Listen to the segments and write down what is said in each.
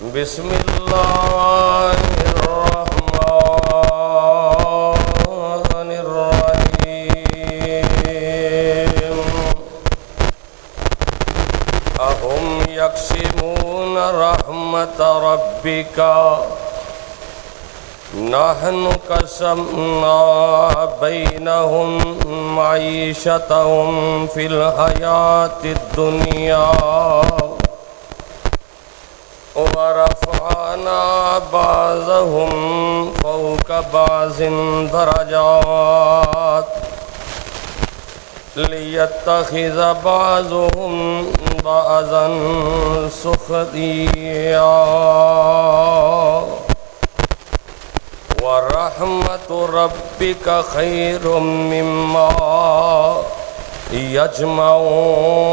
بسم اللہ الرحمن الرحیم اہم یقسمون رحمت ربک نحن قسمنا بینہم معیشتہم فی الحیاۃ الدنیا ورفعنا بعضهم فوق بعض درجات ليتخذ بعضهم بعضا سخريا ورحمة ربك خير مما يجمعون.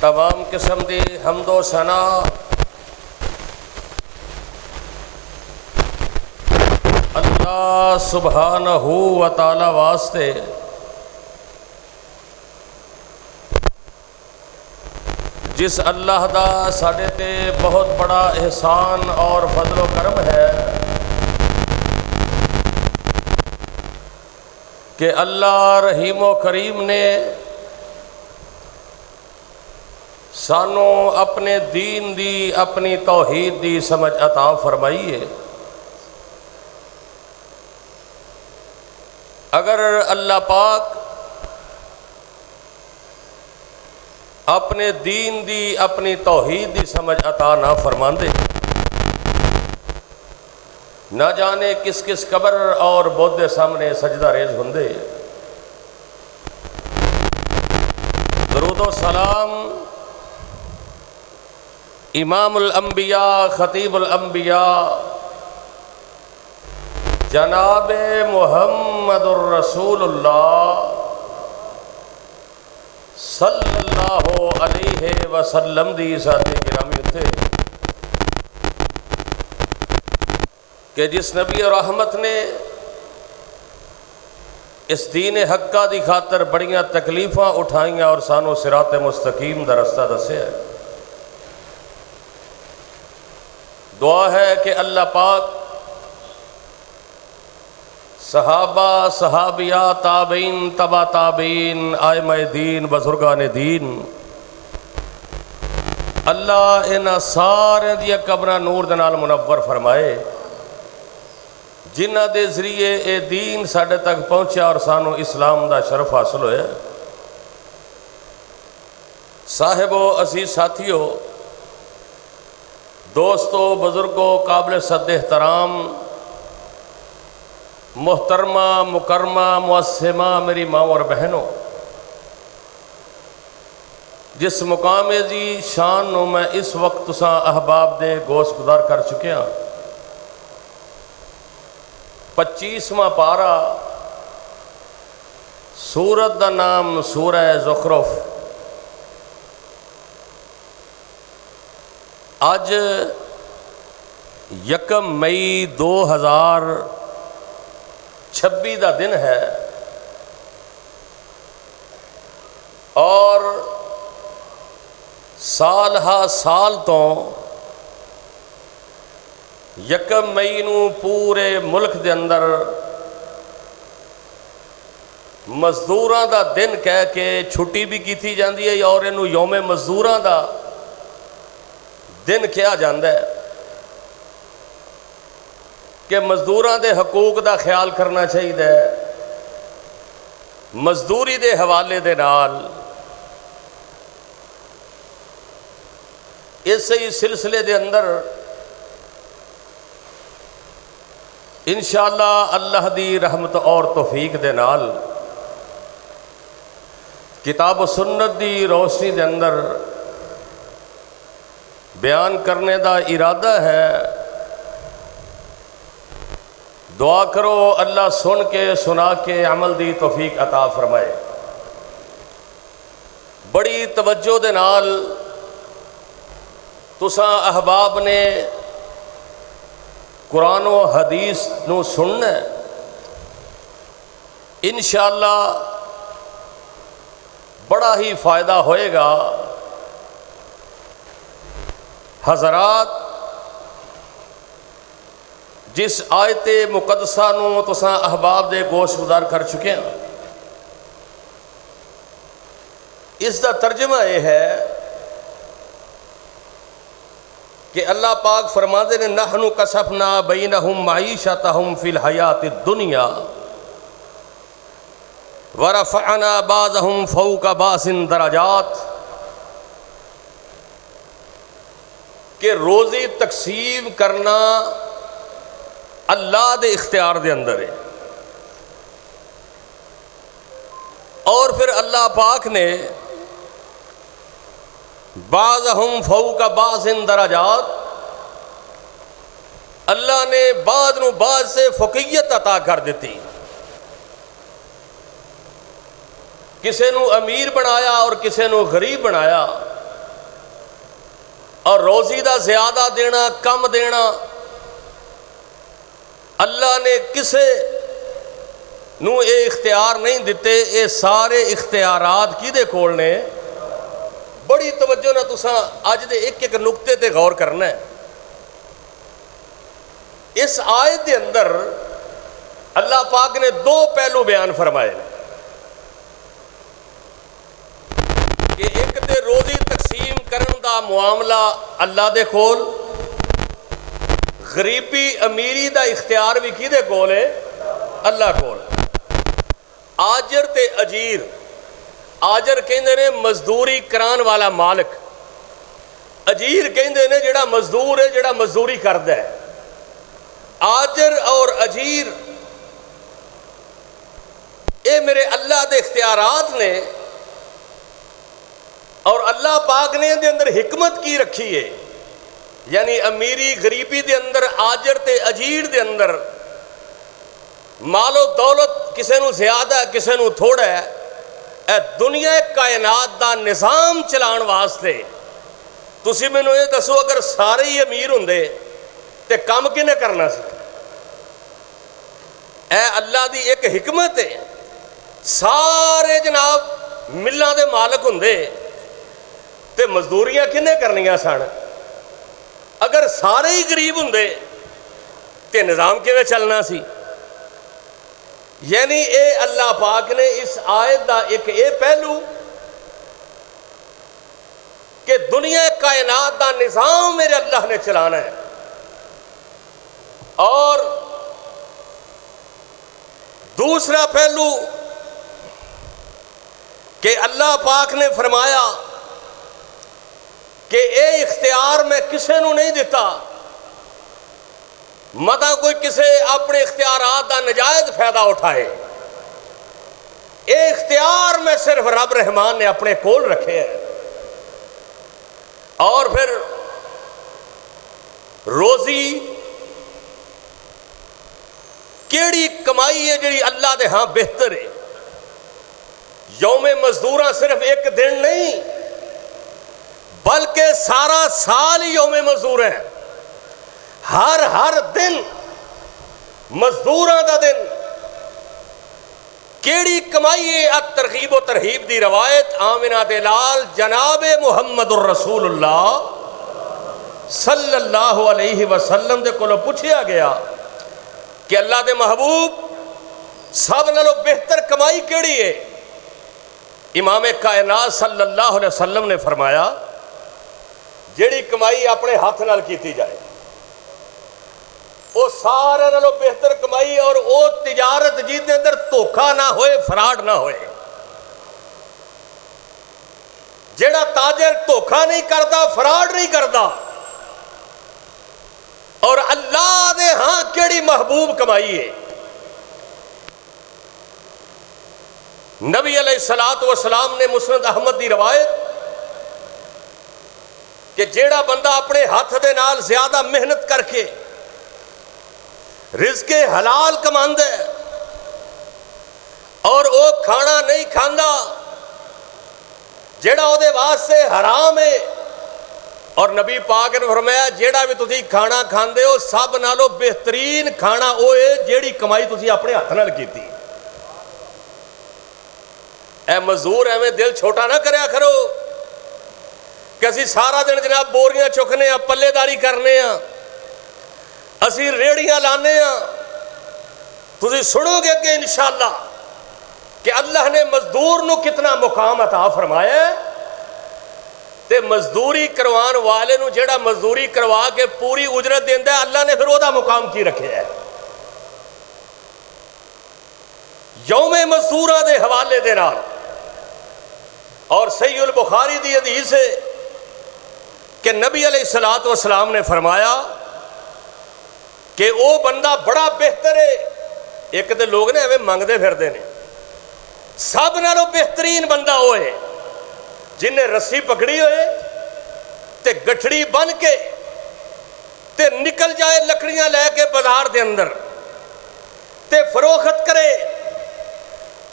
تمام قسم دی حمد و ثنا اللہ سبحانہ و تعالی واسطے جس اللہ دا ساڈے تے بہت بڑا احسان اور فضل و کرم ہے کہ اللہ رحیم و کریم نے سانو اپنے دین دی اپنی توحید دی سمجھ عطا فرمائی ہے. اگر اللہ پاک اپنے دین دی اپنی توحید دی سمجھ عطا نہ فرماندے نہ جانے کس کس قبر اور بت دے سامنے سجدہ ریز ہوندے. درود و سلام امام الانبیاء خطیب الانبیاء جناب محمد الرسول اللہ صلی اللہ علیہ وسلم دی ذات گرامی اتھے کہ جس نبی رحمت نے اس دین حقہ دی خاطر بڑیاں تکلیفاں اٹھائیاں اور سانو صراط مستقیم دا رستہ دسے ہے. دعا ہے کہ اللہ پاک صحابہ صحابیہ تابعین تبع تابعین ائمہ دین بزرگان دین اللہ انہاں سارے دیا قبراں نور دے نال منور فرمائے جنہاں دے ذریعے اے دین ساڈے تک پہنچا اور سانو اسلام دا شرف حاصل ہویا. صاحبو عزیز ساتھیو دوستو بزرگوں قابل صد احترام محترمہ مکرمہ معصمہ میری ماں اور بہنوں جس مقام دی شان نو میں اس وقت تساں احباب دے گوش گزار کر چکے ہاں 25واں پارہ سورت دا نام سورہ زخرف. آج 1 مئی 2026 دا دن ہے اور سال ہا سال تو 1 مئی نو پورے ملک دے اندر مزدوراں دا دن کہہ کے چھٹی بھی کیتی جاندی ہے اور انہوں یوم مزدوراں دا دن کیا جاندہ ہے کہ مزدوراں دے حقوق دا خیال کرنا چاہیے. مزدوری دے حوالے دے نال اس ہی سلسلے دے اندر انشاءاللہ اللہ دی رحمت اور توفیق دے نال کتاب و سنت دی روشنی دے اندر بیان کرنے دا ارادہ ہے. دعا کرو اللہ سن کے سنا کے عمل دی توفیق عطا فرمائے. بڑی توجہ دے نال تساں احباب نے قرآن و حدیث نو سننا ہے انشاءاللہ بڑا ہی فائدہ ہوئے گا۔ حضرات، جس آیت مقدسہ نو تساں احباب دے گوش گزار کر چکے ہیں، اس دا ترجمہ یہ ہے کہ اللہ پاک فرماتے ہیں نحن کسفنا بینہم معیشتہم فی الحیات الدنیا ورفعنا بعضہم فوق بعض درجات، کہ روزی تقسیم کرنا اللہ دے اختیار دے اندر ہے، اور پھر اللہ پاک نے بعضہم فوق بعض درجات، اللہ نے بعض نو بعض سے فوقیت عطا کر دیتی، کسے نو امیر بنایا اور کسے نو غریب بنایا، اور روزی دا زیادہ دینا کم دینا اللہ نے کسے نو اے اختیار نہیں دیتے، اے سارے اختیارات کی دے کول نے۔ بڑی توجہ نہ تساں اج دے ایک ایک نقطے تے غور کرنا ہے۔ اس آیت دے اندر اللہ پاک نے دو پہلو بیان فرمائے کہ ایک تے روزی تقسیم کرن دا معاملہ اللہ دے کول، غریبی امیری دا اختیار بھی کی دے کول ہے؟ اللہ کول۔ آجر تے اجیر، آجر کہندے نے مزدوری کران والا مالک، اجیر کہندے نے جڑا مزدور ہے، جڑا مزدوری کردا ہے۔ آجر اور اجیر اے میرے اللہ دے اختیارات نے، اور اللہ پاک نے دے اندر حکمت کی رکھی ہے، یعنی امیری غریبی دے اندر، آجر تے اجیر دے اندر، مال و دولت کسے نو زیادہ ہے کسے نو تھوڑا ہے، اے دنیا کائنات دا نظام چلان واسطے تسی مینوں یہ دسو اگر سارے ہی امیر ہوندے تے کام کنے کرنا سی؟ اے اللہ دی ایک حکمت ہے، سارے جناب ملاں دے مالک ہوندے تے مزدوریاں کنے کرنیاں سن؟ اگر سارے ہی غریب ہوندے تے نظام کیویں چلنا سی؟ یعنی اے اللہ پاک نے اس آیت دا ایک اے پہلو کہ دنیا کائنات دا نظام میرے اللہ نے چلانا ہے، اور دوسرا پہلو کہ اللہ پاک نے فرمایا کہ اے اختیار میں کسے نو نہیں دیتا، متا کوئی کسے اپنے اختیارات دا نجائز فائدہ اٹھائے، اے اختیار میں صرف رب رحمان نے اپنے کول رکھے ہیں۔ اور پھر روزی کیڑی کمائی ہے جڑی اللہ دے ہاں بہتر ہے؟ یوم مزدوراں صرف ایک دن نہیں بلکہ سارا سال ہی یوم مزدور ہے، ہر دن مزدوراں دا دن۔ کیڑی کمائی ہے؟ ترغیب و ترہیب دی روایت آمنہ دے لال جناب محمد الرسول اللہ صلی اللہ علیہ وسلم دے کولوں پوچھیا گیا کہ اللہ دے محبوب سب نالوں بہتر کمائی کیڑی ہے؟ امام کائنات صلی اللہ علیہ وسلم نے فرمایا جیڑی کمائی اپنے ہاتھ نال کیتی جائے وہ سارے نالوں بہتر کمائی، اور وہ تجارت جس دے اندر دھوکا نہ ہوئے، فراڈ نہ ہوئے۔ جیڑا تاجر دھوکا نہیں کرتا، فراڈ نہیں کرتا، اور اللہ دے ہاں کیڑی محبوب کمائی ہے۔ نبی علیہ السلام نے مسند احمد دی روایت کہ جیڑا بندہ اپنے ہاتھ دے نال زیادہ محنت کر کے رزق حلال کماندا ہے اور وہ کھانا نہیں کھاندا جیڑا او دے واسطے حرام ہے، اور نبی پاک نے فرمایا جیڑا بھی تسی کھانا کھاندے ہو سب نالوں بہترین کھانا وہ ہے جیڑی کمائی تسی اپنے ہاتھ نال کیتی۔ اے مزدور ایویں دل چھوٹا نہ کریا کرو کہ اسی سارا دن جناب بوریاں چکنے ہیں، پلے داری کرنے ہیں، اسی ریڑیاں لانے ہیں۔ تسی سنو گے کہ انشاءاللہ کہ اللہ نے مزدور نو کتنا مقام عطا فرمایا ہے، تے مزدوری کروان والے نو جیڑا مزدوری کروا کے پوری اجرت دیندا ہے، اللہ نے پھر اودا مقام کی رکھے ہے۔ یوم مزدوراں دے حوالے دے نال اور صحیح البخاری دی حدیث ہے کہ نبی علیہ السلام نے فرمایا کہ او بندہ بڑا بہتر ہے۔ ایک دے لوگ نے ہمیں مانگتے پھردے نے، سب نالوں بہترین بندہ ہوئے جن نے رسی پکڑی ہوئے تے گٹھڑی بن کے تے نکل جائے لکڑیاں لے کے بازار دے اندر تے فروخت کرے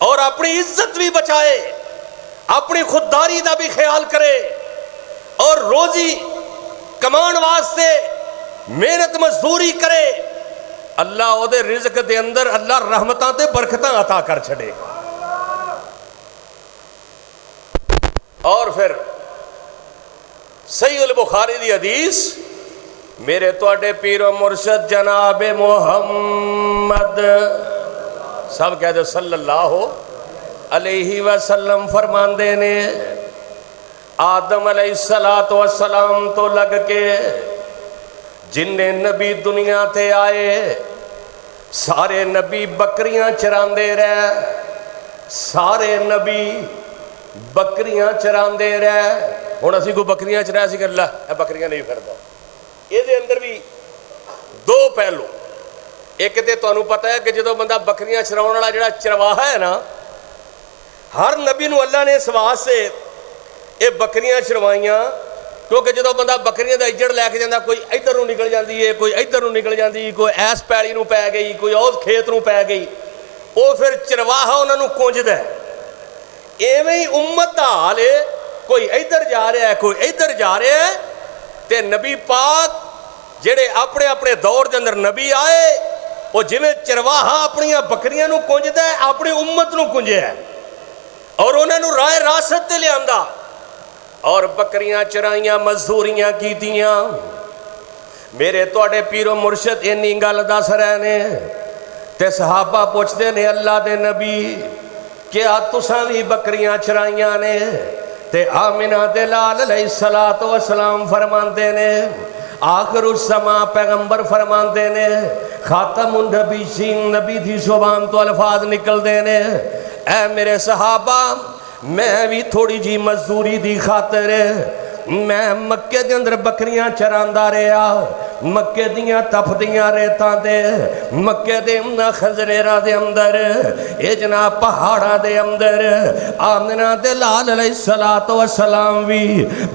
اور اپنی عزت بھی بچائے، اپنی خودداری دا بھی خیال کرے اور روزی کمان واسطے محنت مزدوری کرے، اللہ او دے رزق دے اندر اللہ رحمتاں تے برکتاں عطا کر چھڑے گا۔ اور پھر صحیح البخاری دی حدیث، میرے توڑے پیر و مرشد جناب محمد سب کہہ دو صلی اللہ علیہ وسلم فرماندے نے، آدم علیہ السلام تو لگ کے جن نے نبی دنیا تے آئے سارے نبی بکریاں چراندے رہے، سارے نبی بکریاں چراندے رہے۔ ہن اسی کو بکریاں چرایا سی کہ اللہ اے بکریاں نہیں پھردا۔ یہ دے اندر بھی دو پہلو، ایک تے تانوں پتہ ہے کہ جدوں بندہ بکریاں چراون والا جڑا چرواہا ہے نا، ہر نبی نو اللہ نے اس واسطے یہ بکریاں چروائیاں کیونکہ جدوں بندہ بکریاں دا اجڑ لے کے جاندا، کوئی ادھر نو نکل جاندی ہے، کوئی ادھر نو نکل جاندی، کوئی ایس پیڑی نو پے گئی، کوئی اس کھیت نو پے گئی، وہ پھر چرواہا انہاں نو کونجدا ہے۔ ایویں ہی امت دا حال ہے، کوئی ادھر جا رہا ہے، کوئی ادھر جا رہا ہے، تے نبی پاک جڑے اپنے اپنے دور دے اندر نبی آئے، وہ جویں چرواہا اپنی بکریاں نو کونجدا ہے، اپنی امت نو کونجیا ہے اور انہاں نو راہ راست تے لیاندا اور بکریاں چرائیاں، مزدوریاں کیتیاں۔ میرے توڑے پیر و مرشد انی گل دس رہے نے تے صحابہ پوچھتے نے اللہ دے نبی کیا تساں بھی بکریاں چرائیاں نے؟ تے آمنہ دے لال علیہ السلام فرماندے نے، آخر السماء پیغمبر فرماندے نے، خاتم النبیین نبی دی زبان تو الفاظ نکل دے نے، اے میرے صحابہ میں بھی تھوڑی جی مزدوری دی خاطر میں مکے دے اندر بکریاں چراندہ رہا، مکے دیاں تپدیاں ریتاں دے، مکے دے خزریرہ دے اندر، اے جناب پہاڑاں دے اندر آمنہ دے لال علیہ السلام بھی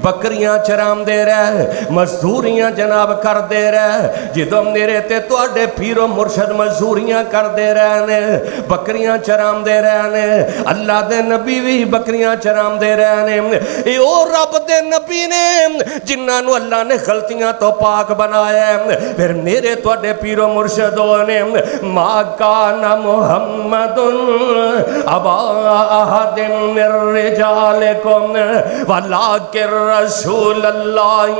بکریاں چرام دے رہے، مزدوریاں جناب کر دے رہے۔ جدوں میرے تے توڑے پیر و مرشد مزدوریاں کر دے رہے نے، بکریاں چرام دے رہے نے، اللہ دے نبی بھی بکریاں چرام دے رہے نے، اے او رب دے نبی نے جنہاں نو اللہ نے غلطیاں تو پاک بنایا ہے۔ پھر میرے توڑے پیر و مرشدوں نے، ما کان محمد ابا احد من رجالکم ولکن رسول اللہ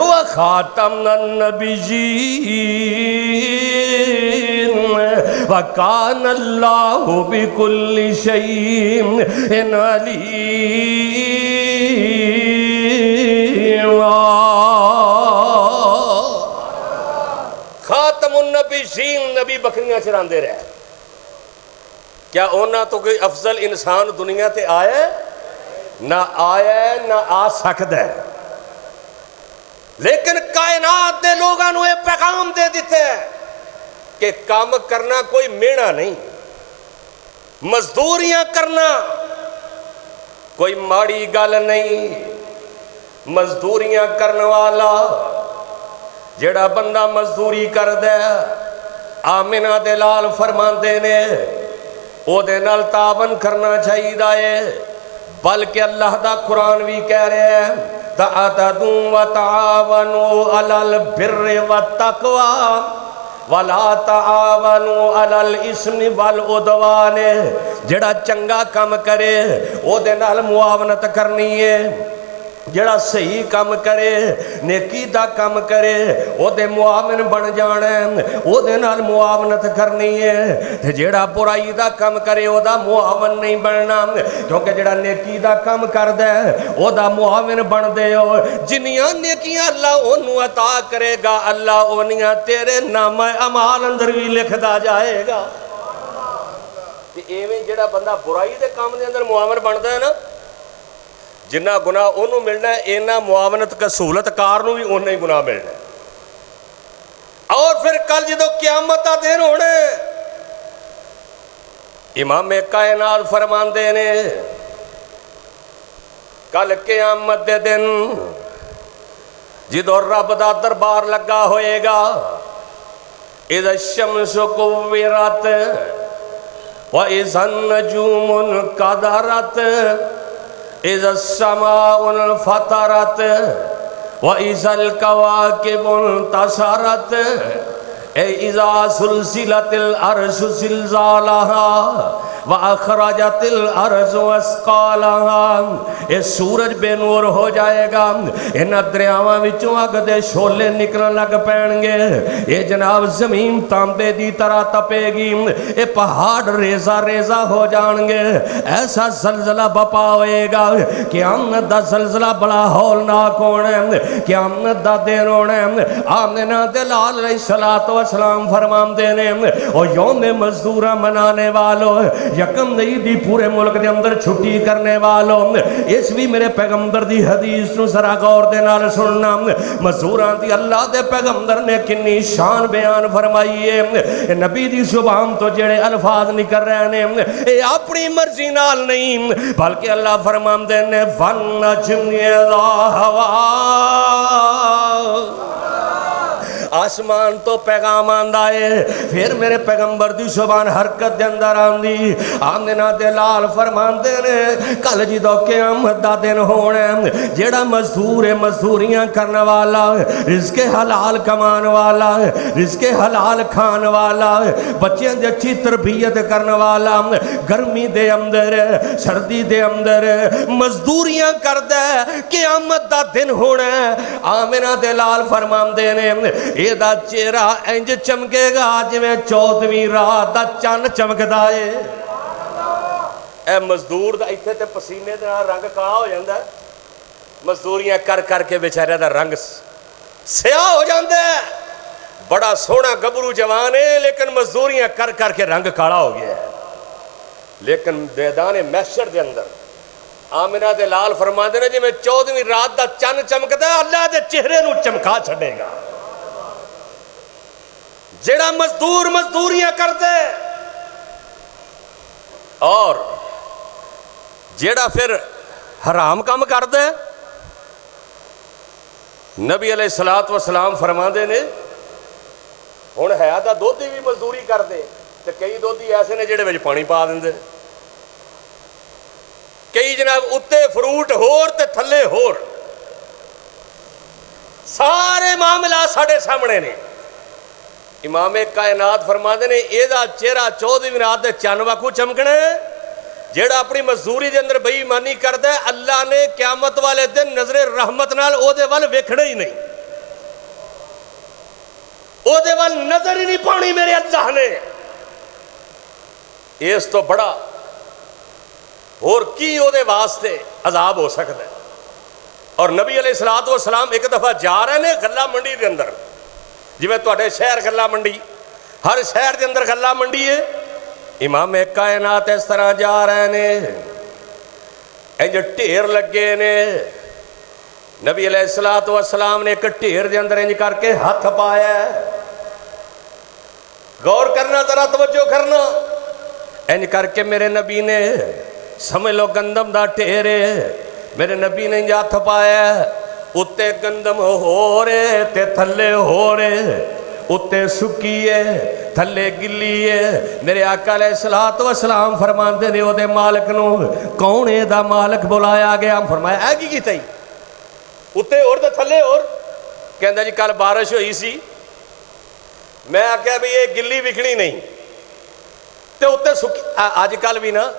وخاتم النبیین وکان اللہ بکل شیء علیم۔ خاتم النبیین نبی بکریاں چراندے رہے، کیا اونا تو کوئی افضل انسان دنیا تے آیا ہے؟ نہ آیا ہے نہ آ سکتا ہے، لیکن کائنات دے لوگاں نو یہ پیغام دے دیتے ہیں کہ کام کرنا کوئی میڑا نہیں، مزدوریاں کرنا کوئی ماڑی گل نہیں۔ مزدوریاں کرنے والا جڑا بندہ مزدوری کر دے، آمنہ دے لال فرماندے نے او دے نال تعاون کرنا چاہیے دائے، بلکہ اللہ دا قرآن بھی کہہ رہے ہیں تعتدوا وتعاونوا علی البر والتقوی وَلَا تَعَاوَنُوا عَلَى الْإِثْمِ وَالْعُدْوَانِ جڑا چنگا کام کرے او دے نال معاونت کرنی ہے، جڑا صحیح کام کرے نیکی دا کام کرے او دے معاون بن جانا ہے، او دے نال معاونت کرنی ہے، تے جڑا برائی دا کام کرے او دا معاون نہیں بننا، کیونکہ جڑا نیکی دا کام کردے او دا معاون بن دے ہو، جنیاں نیکیاں اللہ انہوں عطا کرے گا، اللہ انہیاں تیرے نامہ اعمال اندر بھی لکھ دا جائے گا۔ ایویں جڑا بندہ برائی دے کام دے اندر معاون بندا ہے نا، جنہ گناہ انہوں ملنا ہے اینا معاونت کا سہولت کارنوں بھی انہیں گناہ ملنا ہے۔ اور پھر کل جدو قیامت دا دن ہونے امام کائنات فرماندے نے کل قیامت دے دن جدو رب دا دربار لگا ہوئے گا، اذا الشمس کورت وَإِذَا النَّجُومُ انْقَدَرَتْ اِذَا السَّمَاءُ انْفَطَرَتْ وَإِذَا الْكَوَاكِبُ انْتَثَرَتْ اِذَا سُلْسِلَتِ الْأَرْضُ زِلْزَالَهَا وَأَخْرَجَتِ الْأَرْضُ أَثْقَالَهَا، یہ سورج بے نور ہو جائے گا، ان دریاواں وچوں اگ دے شولے نکلن لگ پین گے، یہ جناب زمین تانبے دی طرح تپے گی، یہ پہاڑ ریزہ ریزہ ہو جان گے، ایسا زلزلہ بپا ہوئے گا، قیامت دا زلزلہ بڑا ہولناک ہونا ہے، قیامت دا دن ہونا ہے۔ آمنہ دلال علیہ السلام فرمان دینے اور یوم مزدورہ منانے والوں، یکم نئی دی پورے ملک دے اندر چھٹی کرنے والوں، اس بھی میرے پیغمبر دی حدیث نو ذرا غور دے نال سننا، مزدوران دی اللہ دے پیغمبر نے کنی شان بیان فرمائی ہے، نبی دی زبان تو جڑے الفاظ نکل رہے ہیں اے اپنی مرضی نال نہیں، بلکہ اللہ فرمان دے نے وَالنَّجْمِ إِذَا هَوَىٰ، آسمان تو پیغام آندہ ہے، پھر میرے پیغمبر دی زبان حرکت دے اندر آندی، آمنہ دلال فرمان دے نے کل جدو قیامت دا دن ہونے جیڑا مزدور مزدوریاں کرنے والا، رزق حلال کمان والا، رزق حلال کھان والا، بچیاں دی اچھی تربیت کرنے والا، گرمی دے اندر سردی دے اندر مزدوریاں کر دے، قیامت دا دن ہونے آمنہ دلال فرمان دے نے یہ دا چہرہ انج چمکے گا جویں 14ویں رات دا چن چمکدا ہے۔ اے مزدور دا ایتھے تے پسینے دے نال رنگ کالا ہو جاندا ہے، مزدوریاں کر کر کے بیچارے دا رنگ سیاہ ہو جاندا ہے، بڑا سونا گبرو جوان ہے لیکن مزدوریاں کر کر کے رنگ کالا ہو گیا ہے۔ لیکن میدان محشر دے اندر آمنہ دے لال فرماندے نے جویں 14ویں رات دا چن چمکدا ہے، اللہ دے چہرے نو چمکا چھڈے گا۔ جڑا مزدور مزدوریاں کر دے اور جڑا پھر حرام کام کر دے، نبی علیہ السلام فرماندے نے ہن ہے دا دودھی بھی مزدوری کر دے تے کئی دودھی ایسے نے جڑے وچ پانی پا دیندے، کئی جناب اتے فروٹ ہور تے تھلے ہور، سارے معاملات ساڈے سامنے نے۔ امام کائنات فرماندے نے ایدہ چہرہ 14ویں رات دے چن واکو چمکنے، جیڑا اپنی مزدوری دے اندر بے ایمانی کردا ہے، اللہ نے قیامت والے دن نظر رحمت نال او دے ول ویکھنا ہی نہیں، او دے ول نظر ہی نہیں پانی میرے اللہ نے۔ اس تو بڑا اور کی او دے واسطے عذاب ہو سکتا ہے۔ اور نبی علیہ السلام ایک دفعہ جا رہے ہیں غلہ منڈی دے اندر، جویں تواڈے شہر غلہ منڈی، ہر شہر دے اندر غلہ منڈی ہے، امام کائنات اس طرح جا رہے ہیں، انج ڈھیر لگے نے، نبی علیہ السلام نے ایک ڈھیر دے اندر انج کر کے ہاتھ پایا ہے، غور کرنا ذرا توجہ کرنا، انج کر کے میرے نبی نے سمجھ لو گندم دا ڈھیر ہے، میرے نبی نے انج ہاتھ پایا ہے، اتے گندم ہو رہے تے تھلے ہو رہے، اتے سکی ہے تھلے گلی ہے۔ میرے آقا علیہ السلام فرماندے نے او دے مالک نو کون اے دا مالک بلایا گیا، فرمایا اے کی کیتا ہی اتے اور تے تھلے اور، کہندا جی کل بارش ہوئی سی، میں آخیا بھی یہ گلی وکھنی نہیں تے اتنے سکی اج کل بھی نا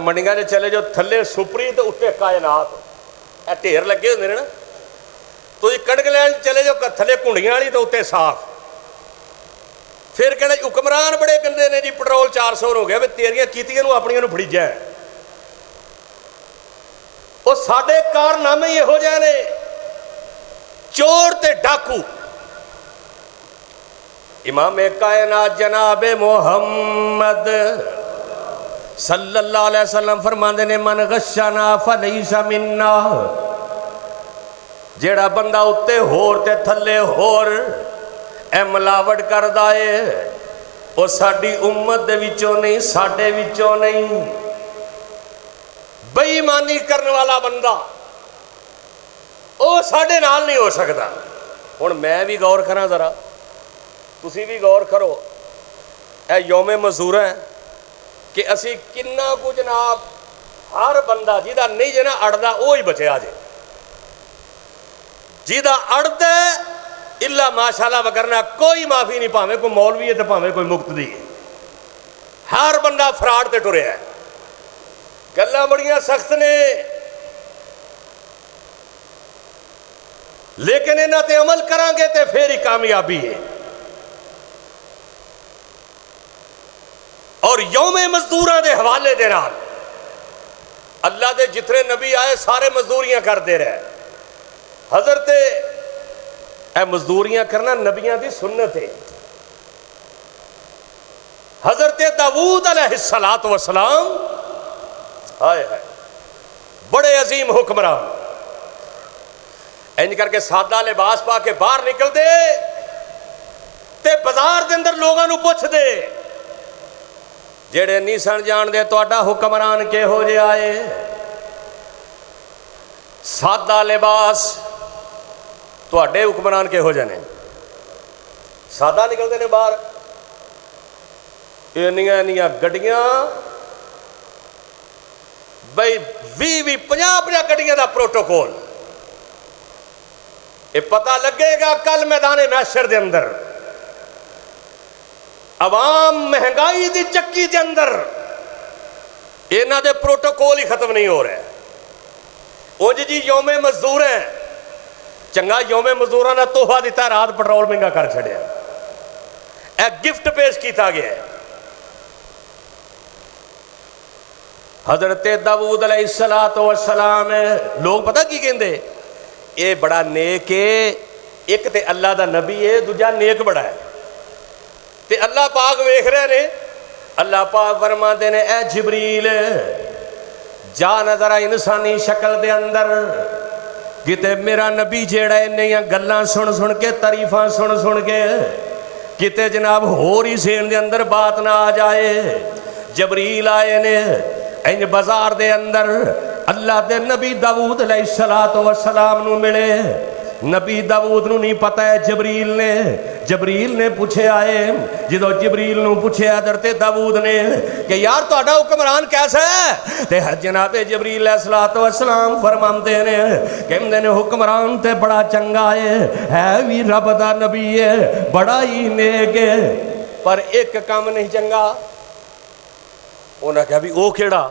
منڈیاں چ چلے جو تھلے سپری تو اتنے کائنات اے ڈھیر لگے ہوندے نے نا تو کڑک لین چلے جو تھلے کنڈیاں والی تو اتنے صاف پھر کہنا حکمران بڑے گندے نے جی پٹرول 400 ہو گیا بھی تیریاں کیتیاں نو اپنیاں نو فڑیجا ہے وہ ساڈے کارنامے ہی یہو جہے نے چور تے ڈاکو امام کائنات جناب محمد صلی اللہ علیہ وسلم فرماندے نے من غشنا فلیس منا جیڑا بندہ اتے ہور تے تھلے ہور اے ملاوٹ کر دائے وہ ساڑی امت دے وچوں نہیں ساڑے وچوں نہیں بے ایمانی کرنے والا بندہ وہ ساڑے نال نہیں ہو سکتا ہن میں بھی غور کراں ذرا تسی بھی غور کرو اے یوم مزدور ہے کہ اسی کنا کو جناب ہر بندہ جیدہ نہیں جنا اڑدا وہی بچیا جے جیدہ اڑدا اللہ ماشاءاللہ وگرنہ کوئی معافی نہیں پاویں کوئی مولوی ہے تو پاویں کوئی مقتدی ہے ہر بندہ فراڈ تے ٹریا ہے گلاں بڑیاں سخت نے لیکن انہاں تے عمل کران گے تے پھر ہی کامیابی ہے اور یوم مزدوراں دے حوالے دے نال اللہ دے جتنے نبی آئے سارے مزدوریاں کر دے رہے حضرت اے مزدوریاں کرنا نبیاں دی سنت ہے حضرت داؤد علیہ السلام ہائے ہائے بڑے عظیم حکمران انج کر کے سادہ لباس پا کے باہر نکل دے تے بازار دے اندر لوگاں نو پوچھ دے جڑے نہیں سن جان دے تہاڈا حکمران کہو جے آئے سادہ لباس تہاڈے حکمران کہو جے نے سادہ نکلدے نے باہر انیاں گڈیاں بھئی 20-50 گڈیاں دا پروٹوکول یہ پتہ لگے گا کل میدان محشر دے اندر عوام مہنگائی دی چکی دے اندر انہاں دے پروٹوکول ہی ختم نہیں ہو رہے اونج جی یوم مزدور ہیں چنگا یوم مزدوراں دا تحفہ دیتا رات پٹرول مہنگا کر چھڑیا اے گفٹ پیش کیتا گیا ہے حضرت داؤد علیہ السلام لوگ پتہ کی کہندے اے بڑا نیک ہے ایک تے اللہ دا نبی ہے دوجا نیک بڑا ہے تے اللہ پاک ویکھ رہے نے اللہ پاک فرماندے نے اے جبریل جا نظر انسانی شکل دے اندر کتے میرا نبی جیڑا ہے نیا گلاں سن کے تعریفاں سن کے کتے جناب ہوری سین دے اندر بات نہ آ جائے جبریل آئے نے انج بازار دے اندر اللہ دے نبی داؤد علیہ السلام نو ملے نبی داؤد نو نہیں پتہ ہے جبریل نے پوچھے آئے جدو جبریل نو پوچھے حضرت داؤد نے کہ یار تہاڈا حکمران کیسا ہے تے جناب جبریل علیہ السلام فرماندے نے کہندے نے حکمران تے بڑا چنگا ہے بھی رب دا نبی ہے بڑا ہی نیک ہے پر ایک کام نہیں چنگا انہاں کہا بھی او کیڑا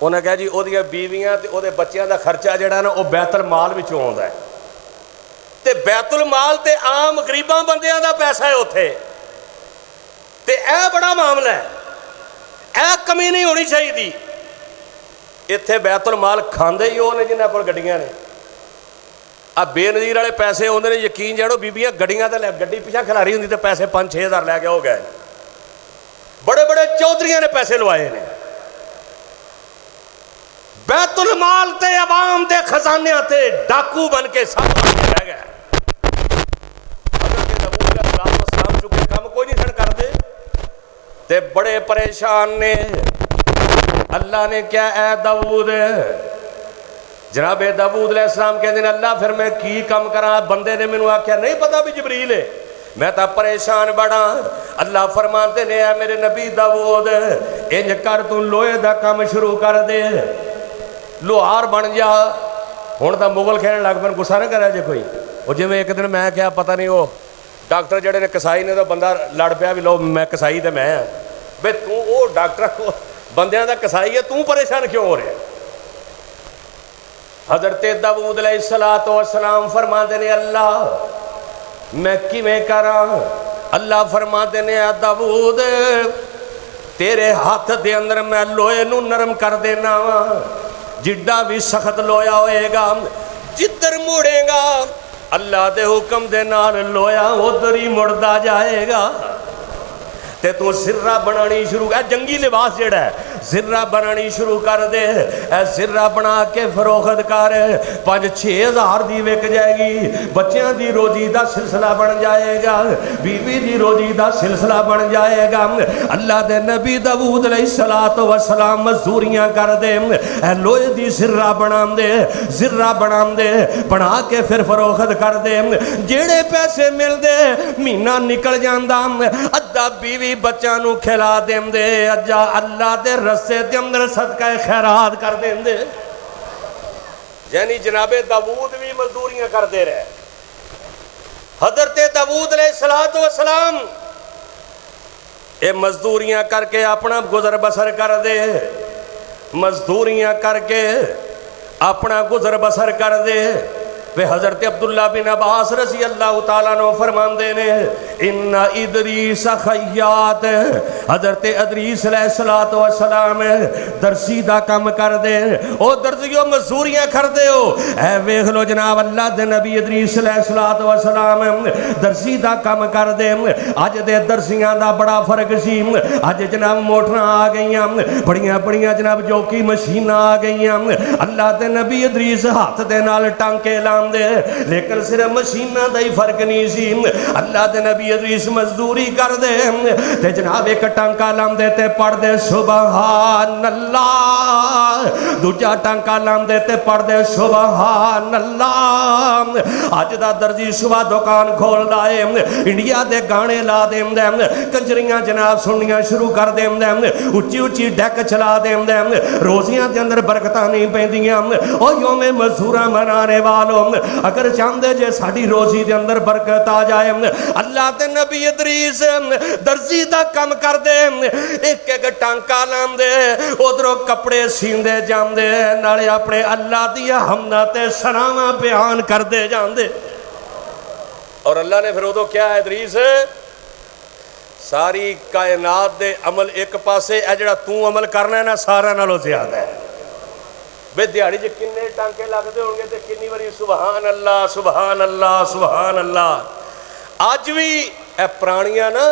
انہاں کہا جی او دیاں بیویاں تے او دے بچیاں دا خرچہ جڑا نا او بیت المال وچوں آوندا ہے تے بیت المال تے عام غریباں بندیاں دا پیسہ ہے اوتھے تے اے بڑا معاملہ ہے اے کمی نہیں ہونی چاہیے دی ایتھے بیت المال کھاندے ہی نے جنہاں کول گڈیاں نے اب بے نظیر والے پیسے ہوندے نے یقین جڑو بیبیاں گڈیاں تے گڈی پیچھے کھلاری ہوندی تے پیسے 5-6 ہزار لے کے ہو گئے بڑے بڑے چودھریاں نے پیسے لوائے نے بیت المال تے عوام دے خزانیاں تے ڈاکو بن کے سب رہ گئے حضرت داؤد علیہ السلام چکے کام کوئی نہیں سن کر دے تے بڑے پریشان نے اللہ نے کیا اے داؤد جناب داؤد علیہ السلام کہتے ہیں اللہ پھر میں کی کام کرا بندے نے میں نے آکھیا نہیں پتا بھی جبریل ہے میں تا پریشان بڑا اللہ فرماتے نے اے میرے نبی داؤد انج کر تو لوہے دا کام شروع کر دے لوہار بن جا ہن تا مغل کہنے لگ پن گسا نہ کرے جے کوئی وہ جی ایک دن میں کیا پتہ نہیں وہ ڈاکٹر جڑے نے کسائی نے تو بندہ لڑ پیا بھی لو میں کسائی تو میں ہاں بھائی تو وہ ڈاکٹر بندیاں دا کسائی ہے تو پریشان کیوں ہو رہے حضرت داؤد علیہ السلام فرماتے نے اللہ میں کیویں کراں اللہ فرماتے نے داؤد تیرے ہاتھ دے اندر میں لوہے نو نرم کر دینا وا جڈا بھی سخت لویا ہوئے گا جدھر موڑے گا اللہ دے حکم دے نال لویا ادھر ہی مڑدا جائے گا تے تو سرہ بنانی شروع کر جنگی لباس جڑا ہے سرہ بنانی شروع کر دے اے سرہ بنا کے فروخت کر 5-6 ہزار دی وک جائے گی بچیاں دی روزی دا سلسلہ بن جائے گا بیوی دی روزی دا سلسلہ بن جائے گا اللہ دے نبی داؤد علیہ السلام مزدوریاں کر دے اے لوہے دی سرہ بنا دے بنا کے پھر فروخت کر دے جیڑے پیسے مل دے مہینہ نکل جاندا ادھا بیوی بچہ نو کھلا دیں دے اجا اللہ دے رسے دے اندر صدقہ خیرات کر دیں دے یعنی جناب داؤد بھی مزدوریاں کر دے رہے حضرت داؤد علیہ السلام اے مزدوریاں کر کے اپنا گزر بسر کر دے مزدوریاں کر کے اپنا گزر بسر کر دے وہ حضرت عبداللہ بن عباس رضی اللہ تعالیٰ نے فرمان دینے ان ادریس خیات حضرت ادریس علیہ السلام درسی دا کم کر دے او درزیوں مزدوریاں کر دے ہو اے ویکھ لو جناب اللہ دے نبی ادریس علیہ السلام درسی دا کم کر دے اج دے درسیاں دا بڑا فرق سی اج جناب موٹراں آ گئیاں بڑیاں جناب جوکی مشیناں آ گئیاں اللہ دے نبی ادریس ہاتھ دے نال ٹانکے لام دے لیکن صرف مشینہ دا ہی فرق نہیں سی اللہ دے نبی ادریس مزدوری کر دے تے جناب ایک ٹانکا لام دے تے پڑھ دے سبحان اللہ دوجا ٹانکا لام دے تے پڑھ دے سبحان اللہ آج دا درجی صبح دکان کھول دائے انڈیا دے گانے لا دے کنجریاں جناب سنیاں شروع کر دے اچھی ڈیک چلا دے روزیاں دے اندر برکتہ نہیں پیندیاں او یوم مزدوراں منانے والوں اگر چاندے جے ساڑی روزی دے اندر برکت آ جائے اللہ دے نبی ادریس درزی دا کم کر دے ایک ٹانکا لام دے ادھروں کپڑے سیندے جام دے نالے اپنے اللہ دیا حمدہ سناواں بیان کر دے جام دے اور اللہ نے پھر ادھو کیا ہے ادریس ساری کائنات دے عمل ایک پاسے اجڑا تو عمل کرنا ہے نا سارا نالو زیادہ ہے بے دیاڑی جے کنے ٹانکے لگ دے ہوں گے تے کنی وری سبحان اللہ سبحان اللہ سبحان اللہ آج بھی اے پرانیاں نا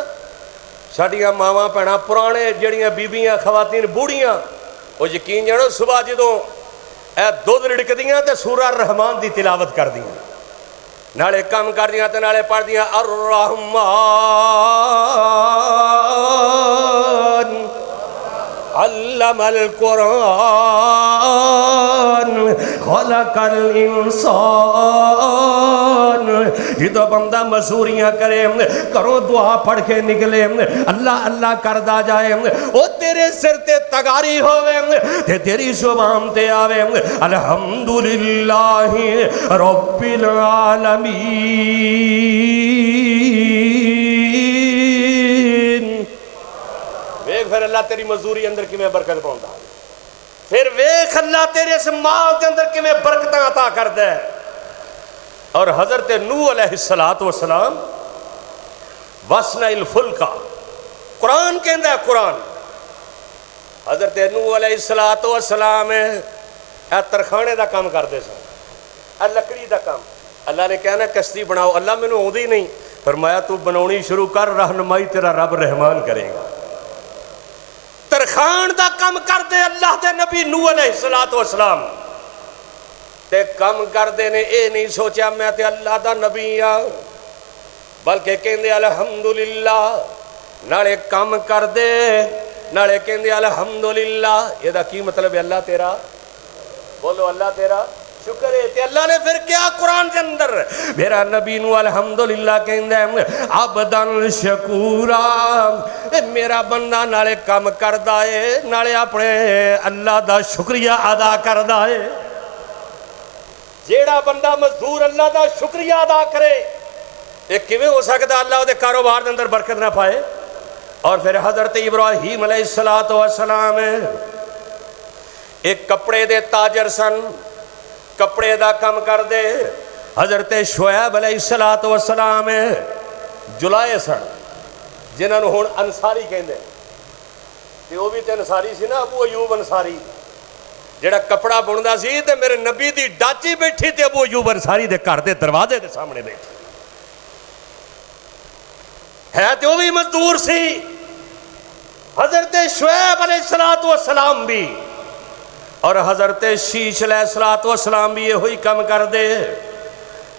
ساڑیاں ماما پہنا پرانے جڑیاں بیبیاں خواتین بوڑیاں وہ یقین جانو صبح جدوں اے دودھ رڑک دیاں تے سورہ الرحمن دی تلاوت کر دیاں نالے کم کر دیاں تے نالے پڑھ دیاں الرحمن علم القرآن خلق الانسان جدو بندہ مزوریاں کرے کرو دعا پڑھ کے نکلے اللہ اللہ کردہ جائے او تیرے سر تے تگاری ہوئے تے تیری زبان تے آوے الحمدللہ رب العالمین پھر اللہ تیری مزدوری اندر کی میں برکت پاؤں پھر ویکھ اللہ تیرے اس مال کے اندر کی میں برکتاں عطا کر دے اور حضرت نوح علیہ السلام وَسْنَ الْفُلْقَ قرآن کے اندر قرآن حضرت نوح علیہ السلام ترخانے دا کام کر دے سن لکڑی دا کام اللہ نے کہنا کشتی بناؤ اللہ میں نے ہوندی نہیں فرمایا تو بنونی شروع کر رہنمائی تیرا رب رحمان کرے گا ترخان دا کم کر دے اللہ دے نبی نوح علیہ السلام تے کم کر دے نے اے نہیں سوچا میں تے اللہ دا نبی ہاں بلکہ کہندے الحمدللہ نالے کم کر دے نالے کہندے الحمدللہ یہ دا کی مطلب ہے اللہ تیرا بولو اللہ تیرا شکر ہے تے اللہ نے پھر کیا قرآن کے اندر میرا نبی نو الحمدللہ کہندے عبدن شکورا میرا بندہ نالے کم کر دائے نالے اپنے اللہ دا شکریہ ادا کر دائے جیڑا بندہ مزدور اللہ دا شکریہ ادا کرے یہ کیویں ہو سکتا اللہ دے کاروبار دے اندر برکت نہ پائے؟ اور پھر حضرت ابراہیم علیہ السلام ایک کپڑے دے تاجر سن، کپڑے دا کم کر دے۔ حضرت شعیب علیہ السلام جلائے سن جنہاں نوں ہن انصاری کہندے، تے وہ بھی تے انصاری سی نا، ابو ایوب انصاری جڑا کپڑا بندا سی تے میرے نبی دی ڈاچی بیٹھی تے ابو ایوب انصاری دے گھر دے دروازے دے سامنے بیٹھی ہے تے وہ بھی مزدور سی۔ حضرت شعیب علیہ السلام بھی اور حضرت شیش علیہ السلام بھی یہ ہوئی کم کر دے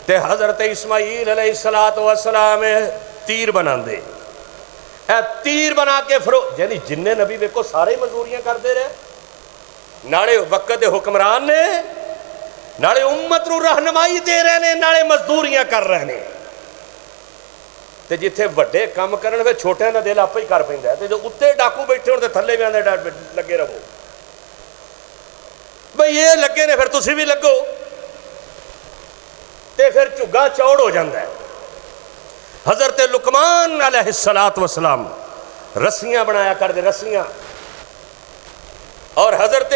تے حضرت اسماعیل علیہ السلام تیر بنا دے، اے تیر بنا کے یعنی جننے نبی ویکو سارے مزدوریاں کر دے رہے، ناڑے وقت دے حکمران نے، ناڑے امت نو رہنمائی دے رہے نے، ناڑے مزدوریاں کر رہے نے۔ تے جتھے وڈے کام کرن وے چھوٹے دا دل آپ ہی کر پیندا ہے، تے جو اتے ڈاکو بیٹھے ہون تے تھلے بھی آندے لگے رہو بھئی یہ لگے نے پھر تسی بھی لگو، تے پھر چگا چوڑ ہو جاندہ ہے۔ حضرت لقمان علیہ السلام رسیاں بنایا کر دے، رسیاں، اور حضرت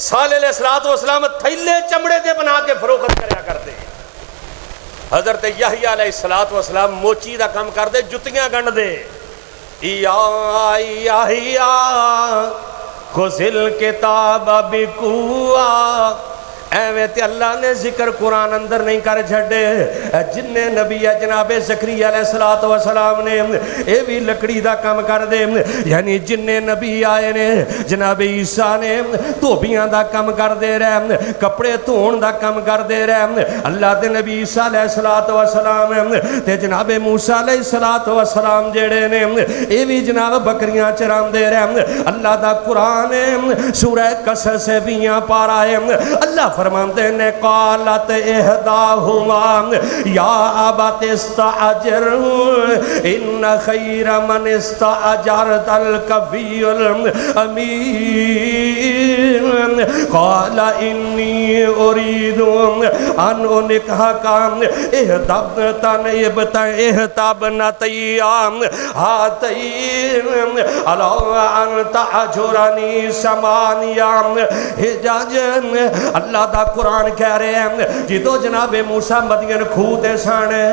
صالح علیہ السلام تھیلے چمڑے دے بنا کے فروخت کریا کر دے۔ حضرت یحییٰ علیہ السلام موچی دا کام کر دے، جتیاں گنڈ دے۔ یحییٰ خذ الکتاب بقوہ، ایویں تے اللہ نے ذکر قرآن اندر نہیں کر چھڑے۔ جننے نبی ہے جناب زکریا علیہ السلام نے اے بھی لکڑی دا کام کر دے، یعنی جننے نبی آئے نے جناب عیسیٰ نے دھوبیاں دا کام کر دے رہے، کپڑے دھون دا کام کر دے رہے۔ اللہ دے نبی عیسیٰ علیہ السلام تے جناب موسیٰ علیہ السلام جیڑے نے اے بھی جناب بکریاں چران دے رہے۔ اللہ دا قرآن سورہ قصص 20 پارہ ہے، اللہ فرماتے نے قالت احداہما یا ابت استاجر ان خیر من استاجرت القوی الامین قال انی اريد ان انکحک احدابنتی ہاتین علی ان تأجرنی ثمانیہ حجج۔ اللہ دا قرآن کہہ رہے ہیں جدو جناب موسیٰ مدین کھوتے سانے،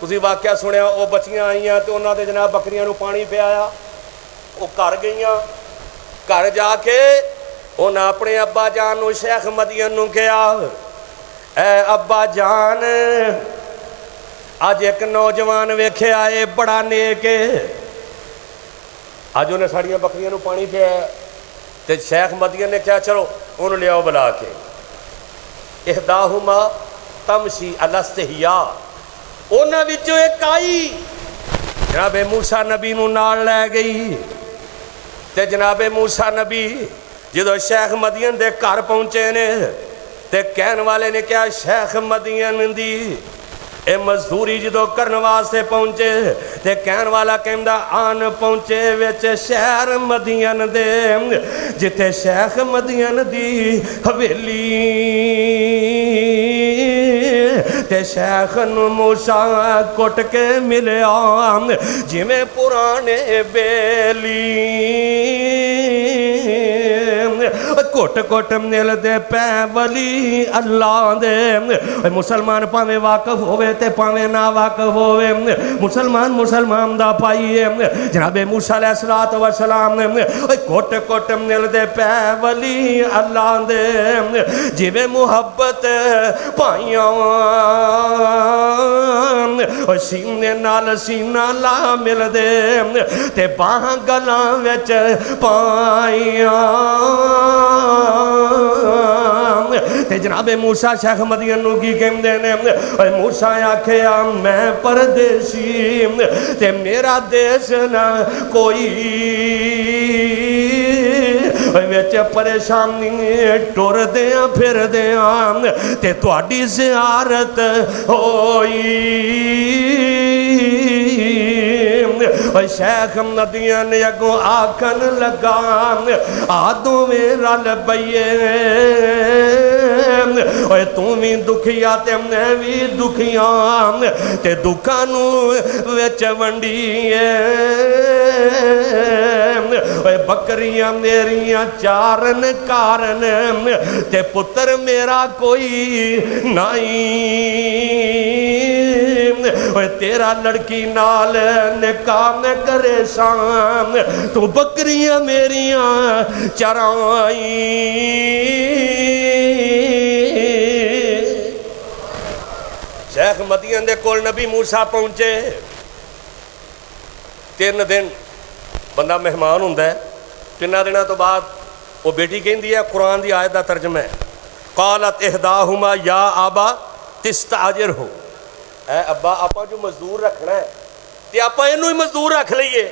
تسی واقعہ سنیا وہ بچیاں آئیاں تو انہاں دے جناب بکریاں نو پانی پہ آیا، وہ کر گئیاں، کر جا کے انہاں اپنے ابا جان نو شیخ مدین نو کہا اے ابا جان آج ایک نوجوان ویکھے آئے بڑا نیکے، آج انہیں ساڑیاں بکریاں نو پانی پہ آیا، تے شیخ مدین نے کیا چلو انہوں لے آؤ بلا کے، احداہما تمشی علی استحیاء، انہاں وچوں ایک آئی جناب موسیٰ نبی نو نال لے گئی، تے جناب موسیٰ نبی جدو شیخ مدین دے گھر پہنچے نے تے کہن والے نے کیا شیخ مدین دی اے مزدوری جدو کرن واسطے پہنچے تے کہن والا کہندا آن پہنچے وچ شہر مدین دے جتے شیخ مدین دی حویلی تے شیخ موسیٰ کٹ کے ملیا جی میں پرانے بیلی کٹ کٹ مل دے پہ ولی اللہ دے۔ مسلمان پاویں واقف ہوئے تے پاویں نہ واقف ہوئے، مسلمان دا پائیے جناب موسیٰ علیہ السلام کٹ کٹ مل دے پہ ولی اللہ دے جی میں محبت پائیاں سینے نال سینہ لا مل دے تے باہاں گلاں وچ پائیاں تے جناب موسیٰ شیخ مدین نو کی کہندے نے موسیٰ آکھیا میں پردیسی تے میرا دیس نہ کوئی وچ پریشانی ٹر دیاں پھر دیاں تے تواڈی زیارت ہوئی۔ شیخ مدین اگوں آکھن لگا آدوں میں رل بئیے ओए तू भी दुखिया ते मैं भी दुखिया ते दुखां नू विच वंडीए ओए बकरियां मेरियां चारन कारण ते पुत्र मेरा कोई नहीं ओए तेरा लड़की नाल निकाह में करे शाम तू बकरियां मेरियां चराई शेख मदीन दे कोल नबी मूसा पहुंचे 3 दिन बंदा मेहमान हुंदा है 3 दिनों तो बाद वो बेटी कहती है कुरान की आयत का तर्जमा है कालत इहदाहुमा या आबा तिस्ताजिर हो ऐ अब्बा आप जो मजदूर रखना है तो आप इनू ही मजदूर रख लीए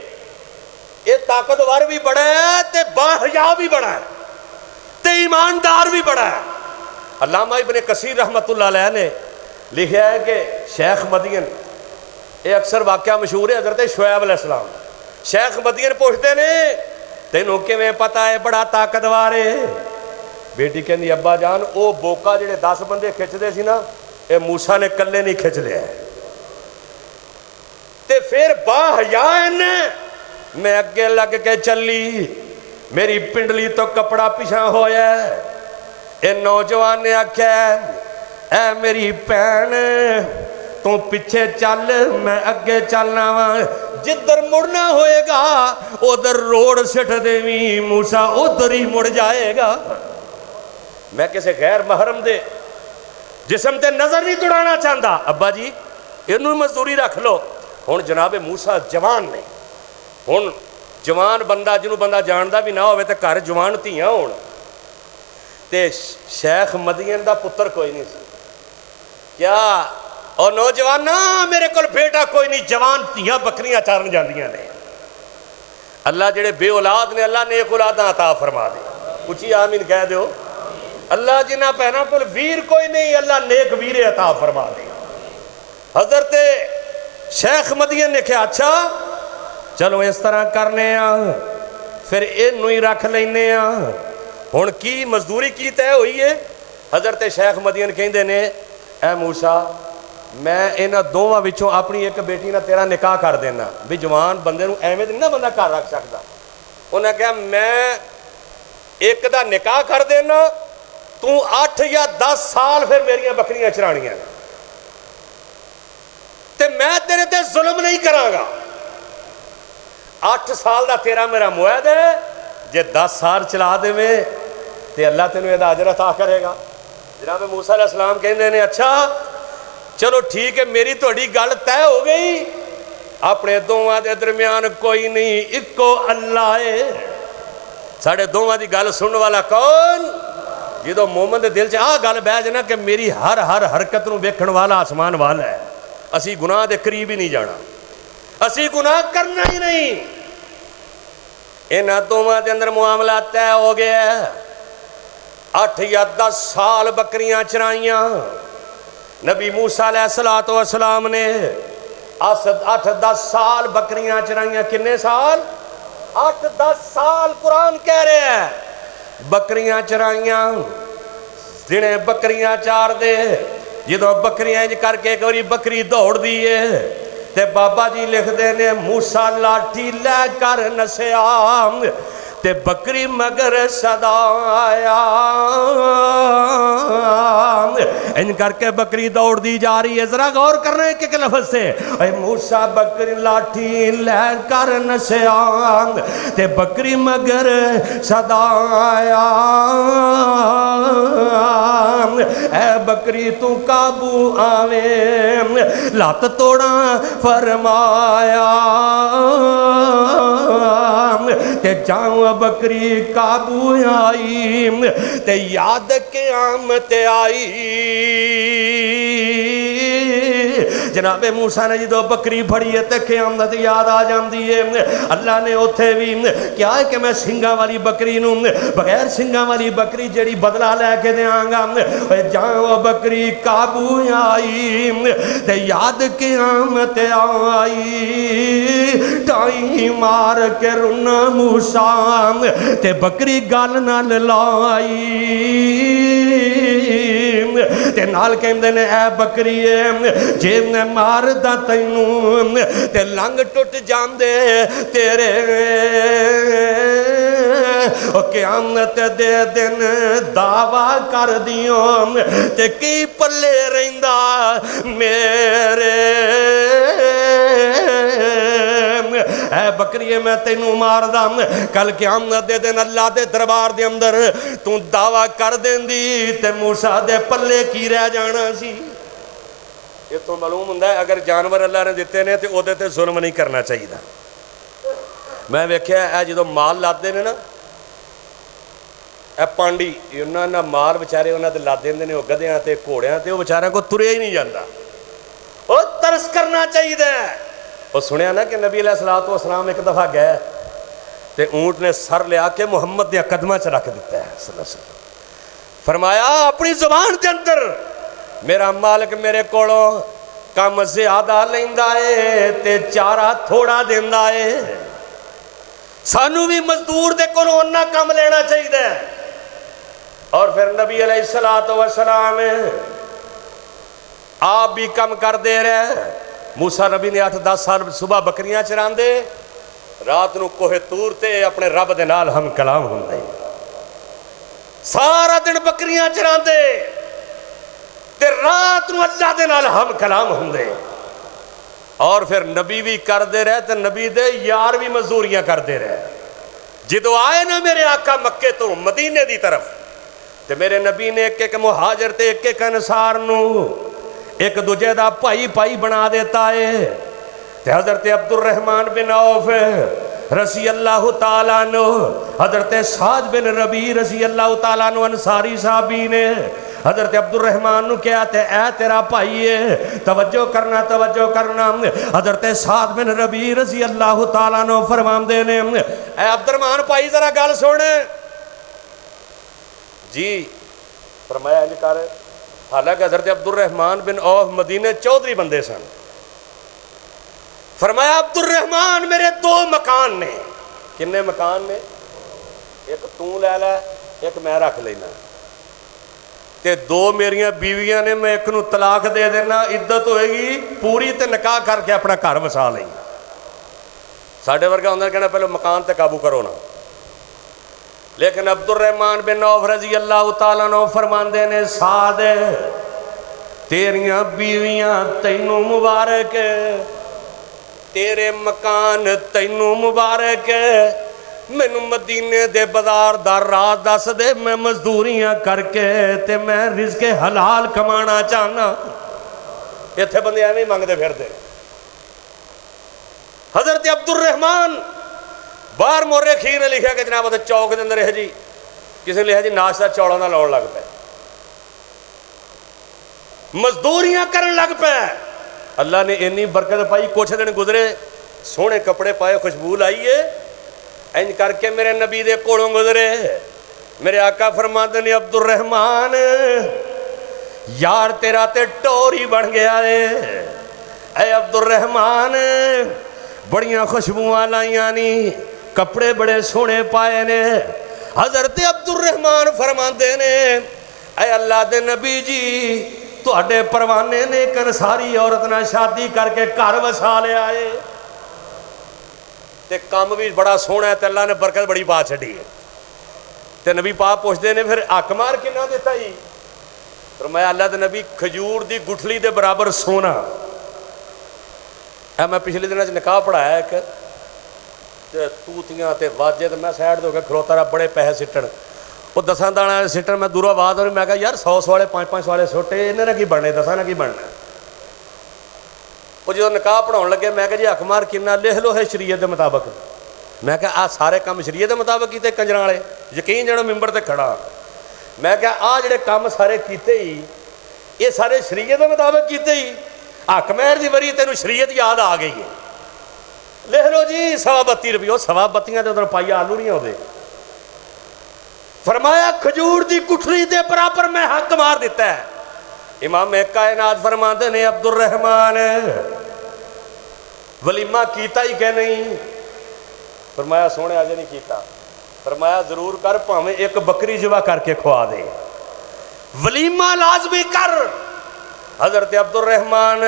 ये ताकतवर भी बड़ा है ते बाहया भी बड़ा है ते ईमानदार भी बड़ा है अल्लामा इब्ने कसीर रहमतुल्लाह अलैह ने लिखा है कि शेख मदीन ये अक्सर वाक़या मशहूर है हज़रत शुएब अलैहिस्सलाम शेख मदीन पूछते ने तेनों किवें पता है बड़ा ताकतवर है बेटी कहती अब्बा जान वो बोका जिहड़े 10 बंदे खिंचते सी ना ये मूसा ने कल्ले नहीं खिंच लिया ते फिर बाहया इन्हें मैं अगे लग के चली मेरी पिंडली तो कपड़ा पिछा होया ये नौजवान ने आख्या ऐ मेरी भैन तू पिछे चल मैं अगे चलना वा जिधर मुड़ना होएगा उधर रोड सिट देवी मूसा उधर ही मुड़ जाएगा मैं किसी गैर महरम दे जिसम ते नजर नहीं दुड़ाना चाहता अब्बा जी इनू मजदूरी रख लो हुण जनाबे मूसा जवान ने हुण जवान बंदा जिन्हों बंदा जानता भी ना हो तो घर जवान धियां होण ते शेख मदीन दा पुत्र कोई नहीं सी क्या और नौजवान मेरे को बेटा कोई नहीं जवान धियां बकरियां चारन जांदियां ने अल्लाह जेड़े बे औलाद ने अल्लाह नेक औलादां अता फरमा दे उची आमीन कह दो अल्लाह जिन्हां भैनों कोल वीर कोई नहीं अल्लाह नेक वीरे अता फरमा दे हजरत शेख मदीन ने कहा अच्छा चलो इस तरह करने फिर इनू ही रख लेने हुण की मजदूरी की तय हुई है हजरत शेख मदीन कहंदे ने ऐ मूसा मैं इन्हां दोवां विचों अपनी एक बेटी नाल तेरा निकाह कर देना भी जवान बंदे नूं एवें नहीं ना बंदा घर रख सकदा उन्हें कहा मैं एक दा निकाह कर देना तू 8 या 10 साल फिर मेरियां बकरियां चरानियां ते मैं तेरे ते जुल्म नहीं करांगा 8 साल का तेरा मेरा मुआद है जे 10 साल चला देवे तो अल्लाह तेन यदा अजर अता करेगा जनाब मूसा अलैहिस्सलाम कहते हैं अच्छा चलो ठीक है मेरी थोड़ी गल तय हो गई अपने दोवां दे दरम्यान कोई नहीं इको अल्लाह है साढ़े दोवां दी गल सुनने वाला कौन जो मोमन के दिल च आ गल बह जाए ना कि मेरी हर हर हरकत नूं वेखण वाला आसमान वाला है असी गुनाह के करीब ही नहीं जाना असी गुनाह करना ही नहीं इन्हां दोवां दे अंदर मुआमला तय हो गया 8 या 10 साल बकरियां चराइयां नबी मूसा अलैहिस्सलातु वस्सलाम ने 8-10 साल बकरियां चराइयां किन्ने साल 8-10 साल कुरान कह रहे हैं बकरियां चराइयां दिने बकरियां चार दे जो बकरियां इंज करके एक बारी बकरी दौड़ दी है ते बाबा जी लिखते ने मूसा लाठी लै कर नसिया ते बकरी मगर सदा आया इन करके बकरी दौड़ दी जा रही है जरा गौर करना है कि लफ्ज से अरे मूसा बकरी लाठी लै कर नसिया ते बकरी मगर सदा आया ऐ बकरी तू काबू आवे लत तोड़ा फरमाया ते जाऊं बकरी काबू आई ते याद क़यामत आई जनाबे मूसा ने जो बकरी फड़ी है तो क़यामत याद आ जाती है अल्लाह ने उत्थे भी क्या है कि मैं सिंगा वाली बकरी नूं बगैर सिंगा वाली बकरी जड़ी बदला लैके देंगा जाओ बकरी काबू आई ते याद क़यामत आई टाई मार के रुना मूसा ते बकरी गल नाल लाई تے نال کہندے نے اے بکریے جے میں ماردا تینوں تے لنگ ٹوٹ جاندے تیرے او قیامت دے دن دعویٰ کر دیوں تے کی پلے رہندا میرے اے بکریے میں تینوں مار دا کل قیامت دے دن اللہ دے دربار دے اندر تو دعویٰ کر دین دی تے موسیٰ دے پلے کی رہ جانا سی یہ تو معلوم ہوندا ہے اگر جانور اللہ نے دیتے نے تے او دے تے ظلم نہیں کرنا چاہیے میں ویکھیا اے جدوں مال لاتے نے نا اے پانڈی انہاں نا مال بیچارے انہاں تے لا دیندے نے او گدھیاں تے گھوڑیاں تے او بیچاریاں کو تریا ہی نہیں جاندا او ترس کرنا چاہیے وہ سنیا نا کہ نبی علیہ السلام ایک دفعہ گئے تے اونٹ نے سر لیا کے محمد دیا قدمہ چ رکھ دیتا ہے صلی اللہ علیہ وسلم فرمایا اپنی زبان کے اندر میرا مالک میرے کولوں کم زیادہ لیندا ہے تے چارہ تھوڑا دیندا ہے سانو بھی مزدور دے کولوں انا کم لینا چاہیے اور پھر نبی علیہ السلام آپ بھی کم کر دے رہے موسیٰ نبی نے 8-10 سال صبح بکریاں چران دے رات نو کوہ تور تے اپنے رب دے نال ہم کلام ہوندے سارا دن بکریاں چران دے تے رات نو اللہ دے نال ہم کلام ہوندے اور پھر نبی بھی کر دے رہے تے نبی دے یار بھی مزدوریاں کر دے رہے جدو آئے نا میرے آقا مکے تو مدینے دی طرف تے میرے نبی نے ایک مہاجر تے ایک انصار نو ایک دوجہ دا پائی بنا دیتا ہے تے حضرت عبد الرحمن بن عوف رضی اللہ تعالیٰ عنہ حضرت سعد بن ربیع رضی اللہ تعالیٰ عنہ انصاری صحابی نے حضرت عبد الرحمن نو کیا تے اے تیرا بھائی ہے توجہ کرنا حضرت سعد بن ربیع رضی اللہ تعالیٰ عنہ فرماندے نے اے عبد الرحمن بھائی ذرا گل سن جی فرمایا انج کر حالانکہ حضرت عبد الرحمن بن عوف مدینے چودھری بندے سن فرمایا عبد الرحمن میرے 2 مکان نے کنے مکان نے ایک تو لے لے ایک میں رکھ لینا تے 2 میریاں بیویاں نے میں ایک نو طلاق دے دینا عدت ہوئے گی پوری تے نکاح کر کے اپنا گھر وسا لیں ساڈے ورگا ہوندا کہنا پہلے مکان تے قابو کرو نا لیکن عبد الرحمن بن عوف رضی اللہ تعالیٰ عنہ فرماندے نے سعد تیریاں بیویاں تینوں مبارک تیرے مکان تینوں مبارک مینوں مدینے دے بازار دا راہ دس دے میں مزدوریاں کر کے تے میں رزق حلال کمانا چاہنا ایتھے بندے ایویں منگدے پھردے حضرت عبد الرحمن باہر مورے کھیر نے لکھا کہ جناب اتنے چوک دے اندر ہے جی کسی نے لکھا جی ناشتہ چوڑا نہ لاؤن لگ پے مزدوریاں کرن لگ پے اللہ نے انی برکت پائی کچھ دن گزرے سونے کپڑے پائے خوشبو لائیے انج کر کے میرے نبی دے کولوں گزرے میرے آقا فرماتے نے عبد الرحمن یار تیرا تے ٹوری بن گیا ہے اے عبد الرحمن بڑیاں خوشبوਆਂ لائیاں نی کپڑے بڑے سونے پائے نے حضرت عبد الرحمن فرماندے نے اے اللہ دے نبی جی تواڈے پروانے نے ایک انصاری عورت نال شادی کر کے گھر وسا لیا ہے تے کام بھی بڑا سونا ہے تے اللہ نے برکت بڑی پا چھڈی ہے تے نبی پاک پوچھدے نے پھر حق مار کنا دیتا جی فرمایا اللہ دے نبی کھجور دی گٹھلی دے برابر سونا اے میں پچھلے دنوں نکاح پڑھایا ایک توتیاں تے واجے تے میں سائڈ دے کے کھلوتا رہا بڑے پیسے سٹن وہ 10 دانے سٹن میں دوروں آواز ہوئی میں کہا یار 100 والے 5 والے سٹے انہیں کی بننے 10 نے کی بننا وہ جو نکاح پڑھاؤن لگے میں کہا جی حق مار کنا لکھ لو ہے شریعت دے مطابق میں کہا آ سارے کام شریعت دے مطابق کیتے کنجراں والے یقین جانو ممبر تے کھڑا میں کہا آ جڑے کام سارے کیتے ہی یہ سارے شریعت دے مطابق کیتے ہی حق مہر دی وری تینوں شریعت یاد آ گئی ہے لکھ لو جی 32 روپیے 32 دے ادھر پائی آلو نہیں ہوتے فرمایا کھجور دی گٹھلی دے برابر میں حق مار دیتا ہے امام کائنات فرماتے نے عبد الرحمن ولیمہ کیتا ہی کہ نہیں فرمایا سونے آجے نہیں کیتا فرمایا ضرور کر پاویں ایک بکری ذبح کر کے کھوا دے ولیمہ لازمی کر۔ حضرت عبد الرحمن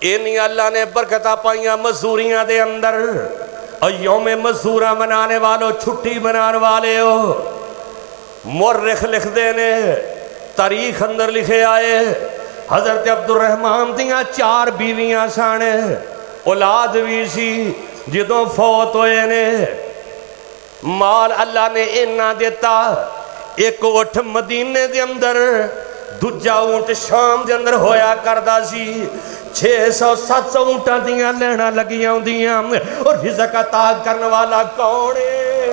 اینی اللہ نے برکتہ پائیاں مزدوریاں دے اندر، اور یوم مزدورہ منانے والوں، چھٹی منانے والے ہو، مورخ لکھ دینے، تاریخ اندر لکھے آئے حضرت عبد الرحمن دیاں 4 بیویاں سانے، اولاد بھی سی، جدوں فوت ہوئے نے مال اللہ نے انہاں دیتا، ایک اٹھ مدینے دے اندر، دوجا اونٹ شام دے اندر ہویا کردہ سی، 600-700 اونٹاں دیاں لینا لگیاں دیاں، اور رزق عطا کرنے والا کون ہے؟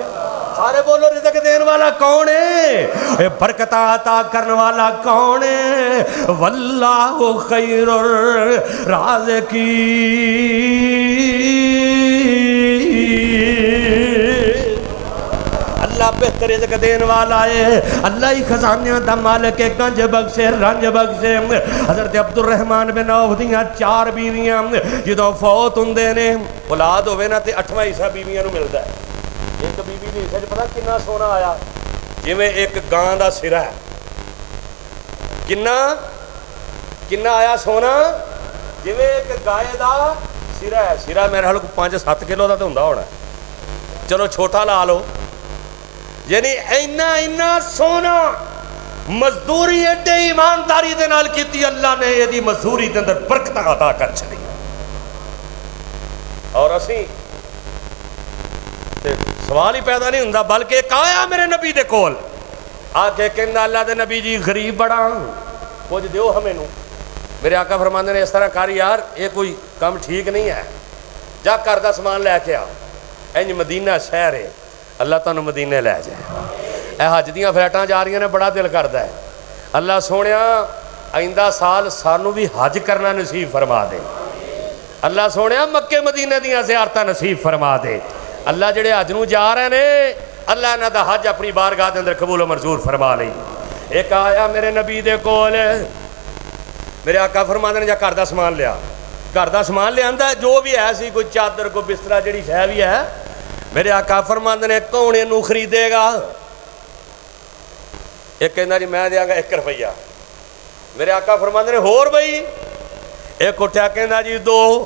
سارے بولو رزق دین والا کون ہے؟ برکت عطا کرنے والا کون ہے؟ واللہ خیر الرازقین، اللہ بہتر رزق دین والا ہے، اللہ ہی خزانیاں دا مالک ہے، گنج بخشے رنج بخشے۔ حضرت عبد الرحمن بن عوف دیاں 4 بیویاں جدوں فوت ہوندے نے، اولاد ہوئے نا تے 8واں حصہ بیویاں نو ملدا ہے۔ ایک بی بی دی حصے پتہ کنا سونا آیا؟ جویں ایک گاں دا سرا ہے، کنا آیا سونا؟ جویں ایک گائے دا سرا ہے، سرا میرے حال کو 5-7 کلو دا تے ہوندا ہونا، چلو چھوٹا لا لو، یعنی اینا سونا مزدوری ایڈے ایمانداری دے نال کیتی، اللہ نے یہ دی مزدوری دے اندر برکت عطا کر چھڑی۔ اور اسی سوال ہی پیدا نہیں ہوندا، بلکہ ایک آیا میرے نبی دے کول آ کے کہندا اللہ دے نبی جی غریب بڑا، کچھ دیو ہمیں نو۔ میرے آقا فرماندے نے اس طرح کر یار، یہ کوئی کام ٹھیک نہیں ہے، جا کر دا سامان لے کے آ، انج مدینہ شہر ہے، اللہ تانوں مدینے لے جائے۔ اے حج دیاں فلیٹاں جا رہی ہیں نے بڑا دل کردا ہے، اللہ سونیا آئندہ سال سانو بھی حج کرنا نصیب فرما دے، اللہ سونیا مکے مدینے دیاں زیارتاں نصیب فرما دے، اللہ جڑے حج نو جا رہے نے اللہ انہاں دا حج اپنی بارگاہ دے اندر قبول و منظور فرما لئی۔ ایک آیا میرے نبی دے کول، میرے آقا فرماندے نے جا گھر دا سامان لیا، گھر دا سامان لے آندا جو بھی ہے سی، کوئی چادر کوئی بسترا جڑی شے بھی ہے، میرے آقا فرماندے نے کون اینو خریدے گا؟ ایک کہندا جی میں دیاں گا 1 روپیہ، میرے آقا فرماندے نے ہور بھئی، ایک اٹھیا کہندا جی 2،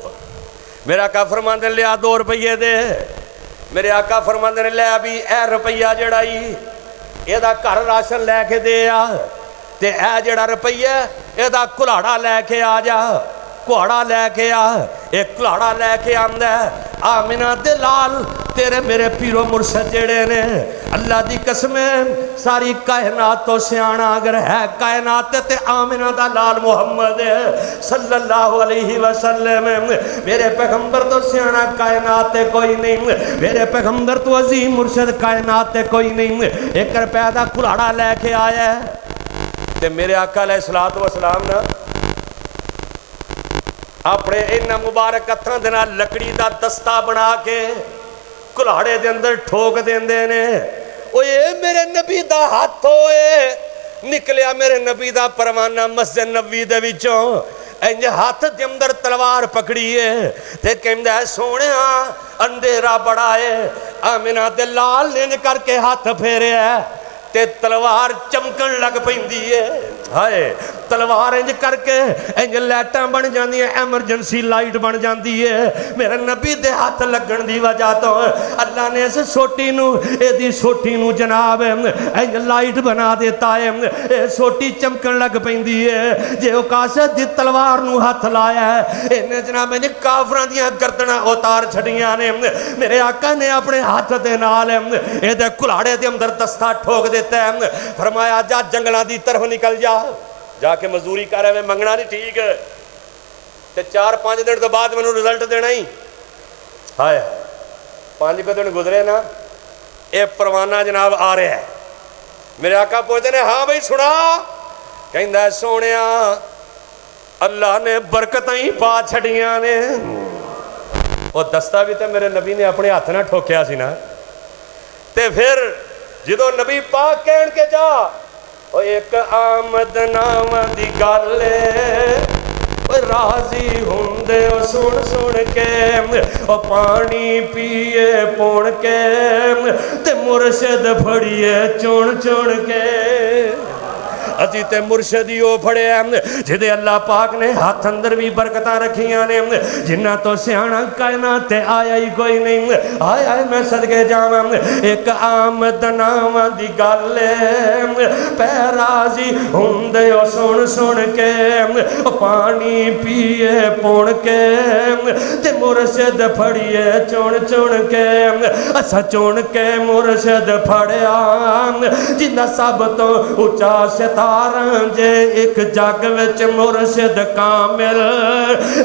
میرے آقا فرماندے نے لیا 2 روپیے دے، میرے آقا فرماندے نے لے بھی اے روپیہ جڑائی یہ دا گھر راشن لے کے دے آ، تے اے جڑا روپیہ یہ دا کلاڑا لے کے آ جا، کلاڑا لے کے آ، ایک کلاڑا لے کے آمدہ ہے، آمینہ دے لال تیرے میرے پیرو مرشد جڑے نے، اللہ دی قسمیں ساری کائنات تو سیانا اگر ہے کائنات تے آمینہ دا لال محمد صلی اللہ علیہ وسلم، میرے پیغمبر تو سیانا کائنات تے کوئی نہیں، میرے پیغمبر تو عظیم مرشد کائنات تے کوئی نہیں، 1 روپے دا کلاڑا لے کے آیا ہے، تے میرے آقا علیہ السلام نا اپنے انہاں مبارک ہتھاں دے نال لکڑی دا دستہ بنا کے کلاڑے دے اندر ٹھوک دیندے نے، اوے میرے نبی دا ہاتھ ہوئے نکلیا، میرے نبی دا پروانہ مسجد نبوی دے وچوں، انج ہاتھ دے اندر تلوار پکڑی ہے تے کہندا ہے سونیا اندھیرا بڑا ہے، آمینہ دے لال نے کر کے ہاتھ پھیرے ہے تے تلوار چمکن لگ پیندی ہے، ہائے تلوار انج کر کے انج لائٹاں بن جاندی ہے، ایمرجنسی لائٹ بن جاندی ہے، میرے نبی دے ہاتھ لگن دی وجہ تو اللہ نے اس سوٹی نو اے دی سوٹی نو جناب انج لائٹ بنا دیتا ہے، اے سوٹی چمکن لگ پیندی ہے، جے او قاصد دی تلوار نو ہاتھ لایا ہے انہیں جناب انج کافراں دیاں گردناں اتار چھڑیاں نے، میرے آقا نے اپنے ہاتھ دے نال اے دے کلاڑے دے اندر دستہ ٹھوک دیتا ہے، فرمایا جا جنگلاں دی طرف نکل جا کے مزدوری کر رہے میں منگنا نہیں ٹھیک ہے تے 4-5 دن تو بعد میں نے رزلٹ دینا ہی، ہائے 5 دن گزرے نا اے پروانہ جناب آ رہے ہیں، میرے آقا پوچھتے ہیں ہاں بھائی سنا، کہندہ ہے سونیا اللہ نے برکتیں ہی پا چھڑیاں نے، وہ دستہ بھی تے میرے نبی نے اپنے ہاتھ نہ ٹھوکیا سی نا، تے پھر جدو نبی پاک کہن کے جا وہ ایک آمد نام دی گالے راضی ہوندے سن کے وہ پانی پیے پون کے تے مرشد پھڑیے چون کے असी ते मुर्शद ही वो फड़िया जिहदे अल्लाह पाक ने हाथ अंदर भी बरकतां रखियां ने, जिन्ना तो सियाणा कायनात ते आया ही कोई नहीं। आए आए मैं सदके जावां, एक आमद नावां दी गल पैराजी हुंदे ओ सुन सुन के, पानी पिए पुण के ते मुर्शद फड़िए चुन चुन के, असा चुन के मुर्शद फड़िया जिन्ना सब तो उचा सितारा जे, एक जग विच मुर्शद कामिल,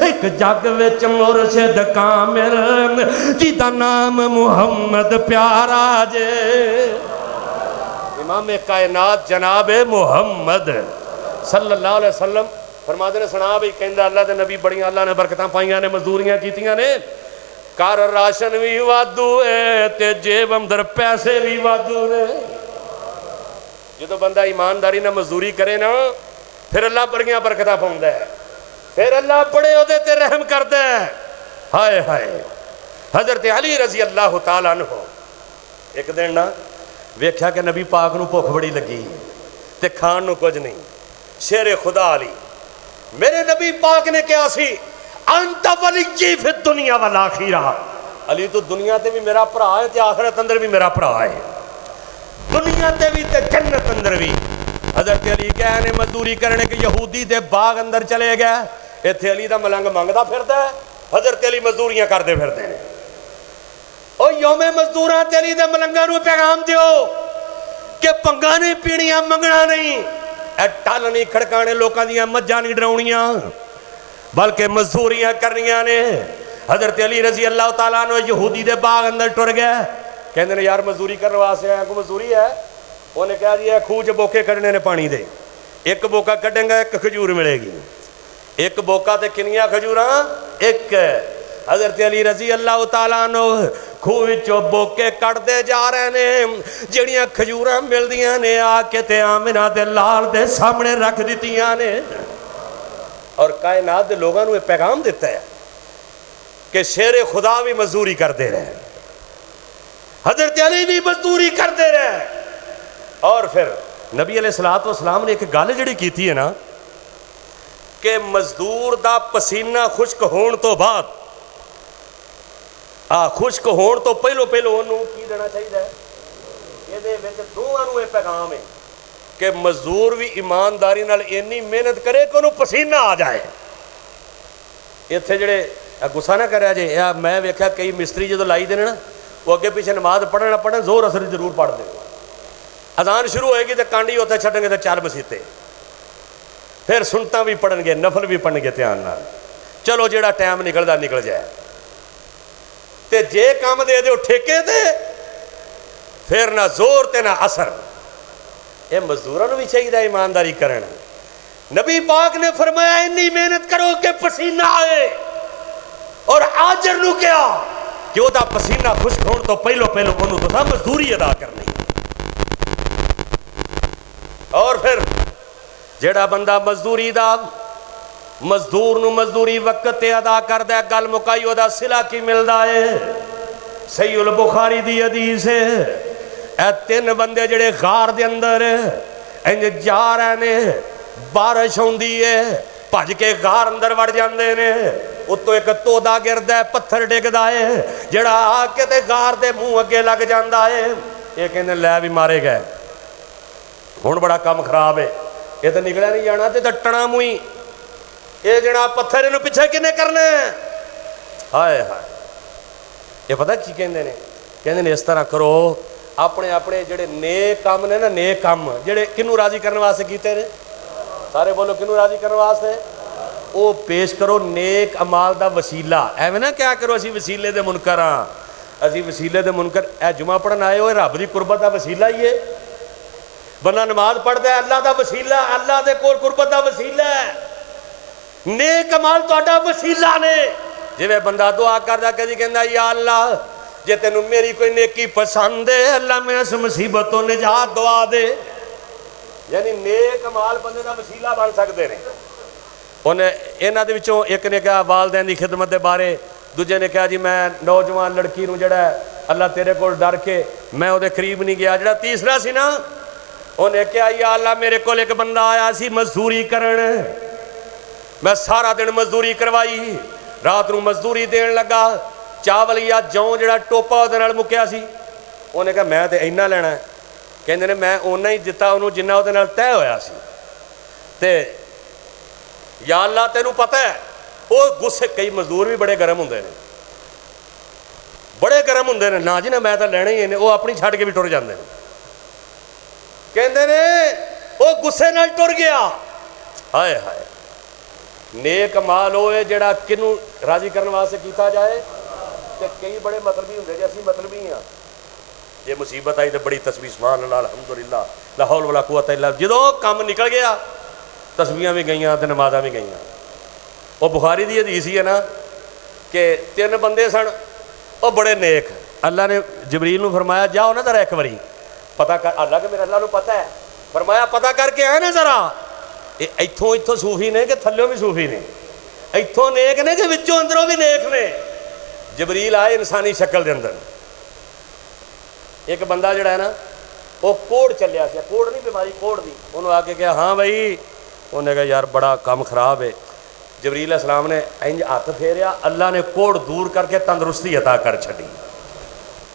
एक जग विच मुर्शद कामिल जिदा नाम मुहम्मद प्यारा जे। इमाम कायनात जनाब मुहम्मद सल्लल्लाहु अलैहि वसल्लम फरमाते ने, सुना भी कहंदा अल्लाह दे नबी बड़ियां अल्लाह ने बरकतां पाईयां ने, मजदूरियां कीतियां ने, कर राशन भी वाधू है ते जेब अंदर पैसे भी वाधू ने। जो बंदा ईमानदारी ना मजदूरी करे ना, फिर अल्लाह बड़ियां बरकतां पाउंदा है, फिर अल्लाह बड़े ओहदे ते रहम करदा है। हाय हाय हजरत अली रजी अल्लाह तआला अन्हु एक दिन ना वेख्या कि नबी पाक नूं भुख बड़ी लगी ते खाण नूं कुछ नहीं। शेरे खुदा अली मेरे नबी पाक ने कहा सी, अंत वली फिर दुनिया वल आखिरा, अली तू दुनिया ते भी मेरा भरा है ते आखिरत अंदर भी मेरा भरा है, दुनिया ते भी ते जन्नत अंदर भी। हजरत अली कह ने मजदूरी करने के यहूदी दे बाग अंदर चले गए, इत्थे अली दा मलंग मंगदा फिरदा है, हजरत अली मजदूरियां करदे फिरदे ने। ओ यौमे मजदूरां ते अली दे मलंगां नूं पैगाम दिओ कि पंगा नहीं पीणियां, मंगना नहीं, टल नहीं खड़काने, लोगों दी मज्जां नहीं डराउणियां, बल्कि मजदूरियां करनियां ने। हजरत अली रजी अल्लाह तआला अन्हु यहूदी दे बाग अंदर टुर गए, कहंदे ने यार मजदूरी करने वास्ते आया, कोई मजदूरी है? उन्हें कहा जी खूह च बोके कड्ढने ने पानी दे, एक बोका कड्ढेंगा एक खजूर मिलेगी, एक बोका ते किनियां खजूरां? एक। हजरत अली रजी अल्लाह तआला अन्हु खूह विचों बोके कटते जा रहे ने, जिहड़ियां खजूरां मिलदियां ने आके ते आमिना दे लाल दे सामने रख दित्तियां ने। और कायनात दे लोगों नूं पैगाम दिता है कि शेरे खुदा भी मजदूरी करते रहे, हजरत अली भी मजदूरी करते रहे। और फिर नबी अलैहिस्सलातु वस्सलाम ने एक गल जिहड़ी कीती है ना कि मजदूर दा पसीना खुश्क होने तो बाद, खुश्क होने तो पहलो पहलो उन्होंने की देना चाहिए, ये दोवां नूं पैगाम है कि मजदूर भी ईमानदारी नाल इन्नी मेहनत करे कि उन्होंने पसीना आ जाए। इत्थे जिहड़े गुस्सा ना करिया जे, मैं वेख्या कई मिस्त्री जो लाई देने ना, वो अगे पिछे नमाज पढ़न जोर असर जरूर पढ़ते, अजान शुरू होएगी तो कांडी उत्थे छड्डणगे तो चल मसीते, फिर सुनता भी पढ़नगे, नफल भी पढ़नगे ध्यान नाल, चलो जिहड़ा टाइम निकलदा निकल जाए। ते जे काम दे दिओ ठेके ते, फिर ना जोर ते ना असर। ये मजदूरों भी चाहिए ईमानदारी करना। नबी पाक ने फरमाया इन्नी मेहनत करो कि पसीना आए, और आजर नूं कहा कि वह पसीना खुश्क होने तो पहलो पहलो उन्होंने तो मजदूरी अदा करनी। और फिर जेड़ा बंदा मजदूरी दा मजदूर नूं मजदूरी वक्त ते अदा करदा है, गल मुकाई ओदा सिला की मिलदा है। सहीहुल बुखारी दी हदीस है, ए तीन बंदे जेड़े गार दे अंदर इंज जा रहे ने, बारिश होंदी है, भज के गार अंदर वड़ जाते ने, उत्तों एक तोदा गिरदा है, पत्थर डिगदा है, जेड़ा आके ते गार दे मुंह अगे लग जाता है। ये कहते लै भी मारे गए, हुण बड़ा काम खराब है, ये तो निकलिया नहीं जाना, ते टना मुई ये जड़ा पत्थर इन्हू पिछे किने करना है। हाय हाय, ये पता की कहते हैं? कहते हैं इस तरह करो, अपने अपने जेड़े नेक काम ने ना, नेक काम जेड़े किनू राजी करने वास्ते कीते ने, सारे बोलो किनू राजी करने वास्ते, वो पेश करो नेक अमाल दा वसीला। एवं ना क्या करो असी वसीले दे मुनकर हाँ, असी वसीले दे मुनकर, ए जुमा पढ़न आए हो रब दी कुर्बत दा वसीला ही है। बंदा नमाज पढ़ता है अल्लाह दा वसीला, अल्लाह दे कोल कुर्बत दा वसीला है। नेक अमाल तुहाडा वसीला ने। जिवें बंदा दुआ करदा कदी कहंदा या अल्लाह जे तेनू मेरी कोई नेकी पसंद है, अल्लाह मैं इस मुसीबत तो निजात दुआ दे। यानी नेक अमाल बंदे दा वसीला बन सकते हैं। उन्हें इन्हां दे विचों एक ने कहा वालदैन दी खिदमत दे बारे, दूजे ने कहा जी मैं नौजवान लड़की नूं जिहड़ा अल्लाह तेरे कोल डर के मैं उहदे करीब नहीं गया। जिहड़ा तीसरा सी ना, انہیں کہا یا اللہ میرے کو ایک بندہ آیا سی مزدوری کرن، میں سارا دن مزدوری کروائی، رات نو مزدوری دین لگا، چاول یا جوں جڑا ٹوپا وہ نال مکیا سی، انہیں کہا میں تے اینا لینا ہے، کہندے نے میں اونا ہی دتا انہوں جنہ وہ نال طے ہویا سی، تے یا اللہ تینوں پتہ ہے وہ غصے، کئی مزدور بھی بڑے گرم ہوندے نے، بڑے گرم ہوندے نے، نا جی نا میں تو لینا ہی ہے، وہ اپنی چھڑ کے بھی ٹر جاندے نے، کہندے نے وہ غصے نال ٹر گیا، ہائے ہائے نیک مال ہوئے جڑا کنوں راضی کرنے واسطے کیتا جائے، تے کئی بڑے مطلبی ہوندے جی اسی مطلبی ہیں، یہ مصیبت آئی تو بڑی تسبیح سبحان اللہ الحمدللہ لا حول ولا قوت الا باللہ، جدوں کام نکل گیا تسبیحاں بھی گئیاں تے نمازاں بھی گئیاں۔ وہ بخاری دی حدیث ہی ہے نا کہ 3 بندے سن، وہ بڑے نیک، اللہ نے جبریل نو فرمایا جاؤ نا ذرا ایک باری پتہ کر، اللہ کہ میرے اللہ نو پتہ ہے، فرمایا پتہ کر کے آئے نا ذرا، ایتھوں صوفی نے کہ تھلیوں بھی صوفی نے، ایتھوں نیک نے کہ وچوں اندروں بھی نیک نے۔ جبریل آئے انسانی شکل دے اندر، ایک بندہ جڑا ہے نا وہ کوڑ چلیا سی، کوڑ نہیں بیماری کوڑ دی، انہوں آ کے کہا ہاں بھائی، انہوں نے کہا یار بڑا کام خراب ہے، جبریل علیہ السلام نے انج ہاتھ پھیریا، اللہ نے کوڑ دور کر کے تندرستی عطا کر چھڈی،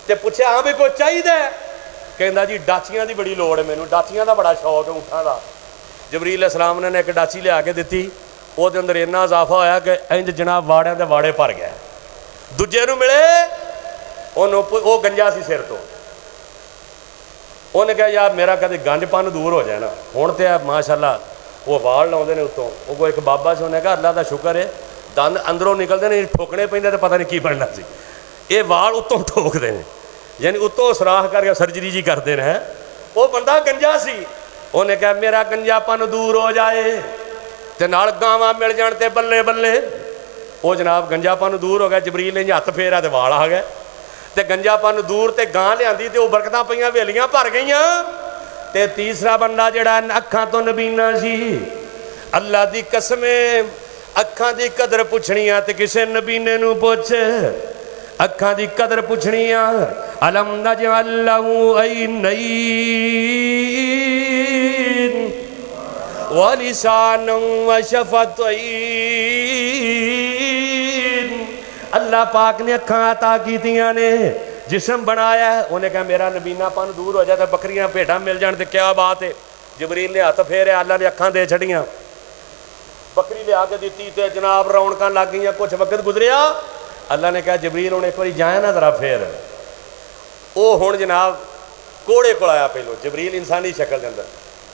تے پوچھا ہاں بھی کوئی چاہیے، کہندا جی ڈاچیاں دی بڑی لوڑ ہے، مینوں ڈاچیاں دا بڑا شوق ہے اونٹاں دا۔ جبریل علیہ السلام نے ایک ڈاچی لیا کے دیتی، وہ دے اندر اتنا اضافہ ہویا کہ انج جناب واڑیاں دے واڑے بھر گئے، دوجے نو ملے وہ گنجا سی سر تو، انہیں کہا یار میرا کدے گنج پن دور ہو جائے نا، ہوں تو ماشاءاللہ وہ وال لاؤندے نے اتوں، وہ ایک بابا سے انہیں کہا اللہ دا شکر ہے دند اندروں نکلتے ہیں، ٹھوکنے پہ تو پتہ نہیں کی بننا سی، یہ وال اتوں ٹھوک دے یعنی اتوں سراخ کر کے سرجری جی کرتے ہیں، وہ بندہ گنجا سی، انہیں کہا میرا گنجا پن دور ہو جائے تے نال گاواں مل جان تے بلے بلے، وہ جناب گنجا پن دور ہو گیا، جبریل نے ہاتھ پھیرا تے وال آ گئے، تے گنجا پن دور تے گاں لیاندی تے وہ برکتاں پئیاں ویلیاں بھر گئیاں۔ تے تیسرا بندہ جڑا اکھاں تو نبینا سی، اللہ دی قسم اکھاں دی قدر پوچھنیاں تے کسے نبینے نو پوچھ، اکھاں دی قدر پوچھنیاں، الم نجعل لہ عینین ولسانا وشفتین، اللہ پاک نے اکھاں عطا کیتیاں نے، جسم بنایا ہے، انہیں کہا میرا نبینا پن دور ہو جاتا، بکریاں بھیڑاں مل جان تے کیا بات ہے، جبریل نے ہاتھ پھیرے، اللہ نے اکھاں دے چھڑیاں، بکری لے آگے دیتی تے جناب رونقاں لگ گئیاں، کچھ وقت گزریا، اللہ نے کہا جبریل انہیں ایک باری جائیں نا ذرا پھر، وہ ہن جناب کوڑے کو آیا پہلو، جبریل انسانی شکل دے اندر،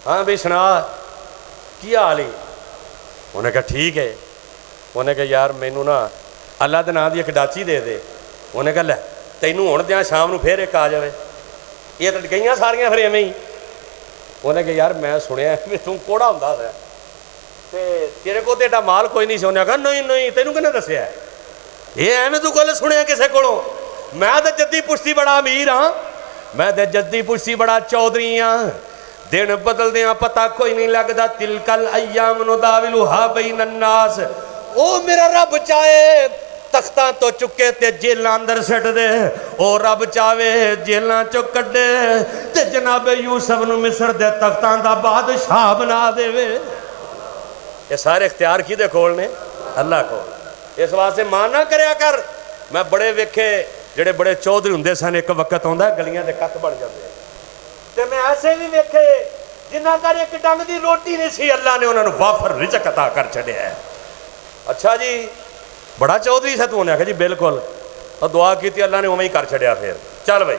ہاں بھی سنا کی حال ہی، انہیں کہا ٹھیک ہے، انہیں کہا یار مینوں نا اللہ دے نام دی ایک ڈاچی دے دے، انہیں کہا لے تینوں ہن دیاں شام نو پھر ایک آ جائے، یہ تو گئیاں ساریاں پھر ایویں ہی، انہیں کہا یار میں سنیا کہ تم کوڑا ہوندا سی تے تیرے کو تے ایڈا مال کوئی نہیں سی، انہیں کہا نہیں نہیں تینوں کنے دسیا ہے، یہ ایویں تو گل سنیا کسے کولوں، میں تے جدی پشتی بڑا امیر ہاں، میں تے جدی پشتی بڑا چودھری ہاں، دن بدل دیاں پتہ کوئی نہیں لگدا، تلکل ایام نداولھا بین الناس، او میرا رب چاہے تختاں تو چکے تے جیلاں اندر سٹ دے، او رب چاہے جیلاں چو کڈے تے جناب یوسف نو مصر دے تختاں دا بادشاہ بنا دے وے، یہ سارے اختیار کی دے کول نے اللہ کو، اس واسطے مان نہ کریا کر، میں بڑے ویکھے جڑے بڑے چودھری ہوندے سن، ایک وقت ہوندا گلیاں دے کت بن جاندے، تے میں ایسے بھی ویکھے جنہاں کر ایک ڈنگ دی روٹی نہیں سی، اللہ نے انہاں نو وافر رزق عطا کر چھڈیا ہے۔ اچھا جی بڑا چودھری سے تو انہیں کہا جی بالکل، اور دعا کی تھی اللہ نے وہیں کر چھڑیا، پھر چل بھائی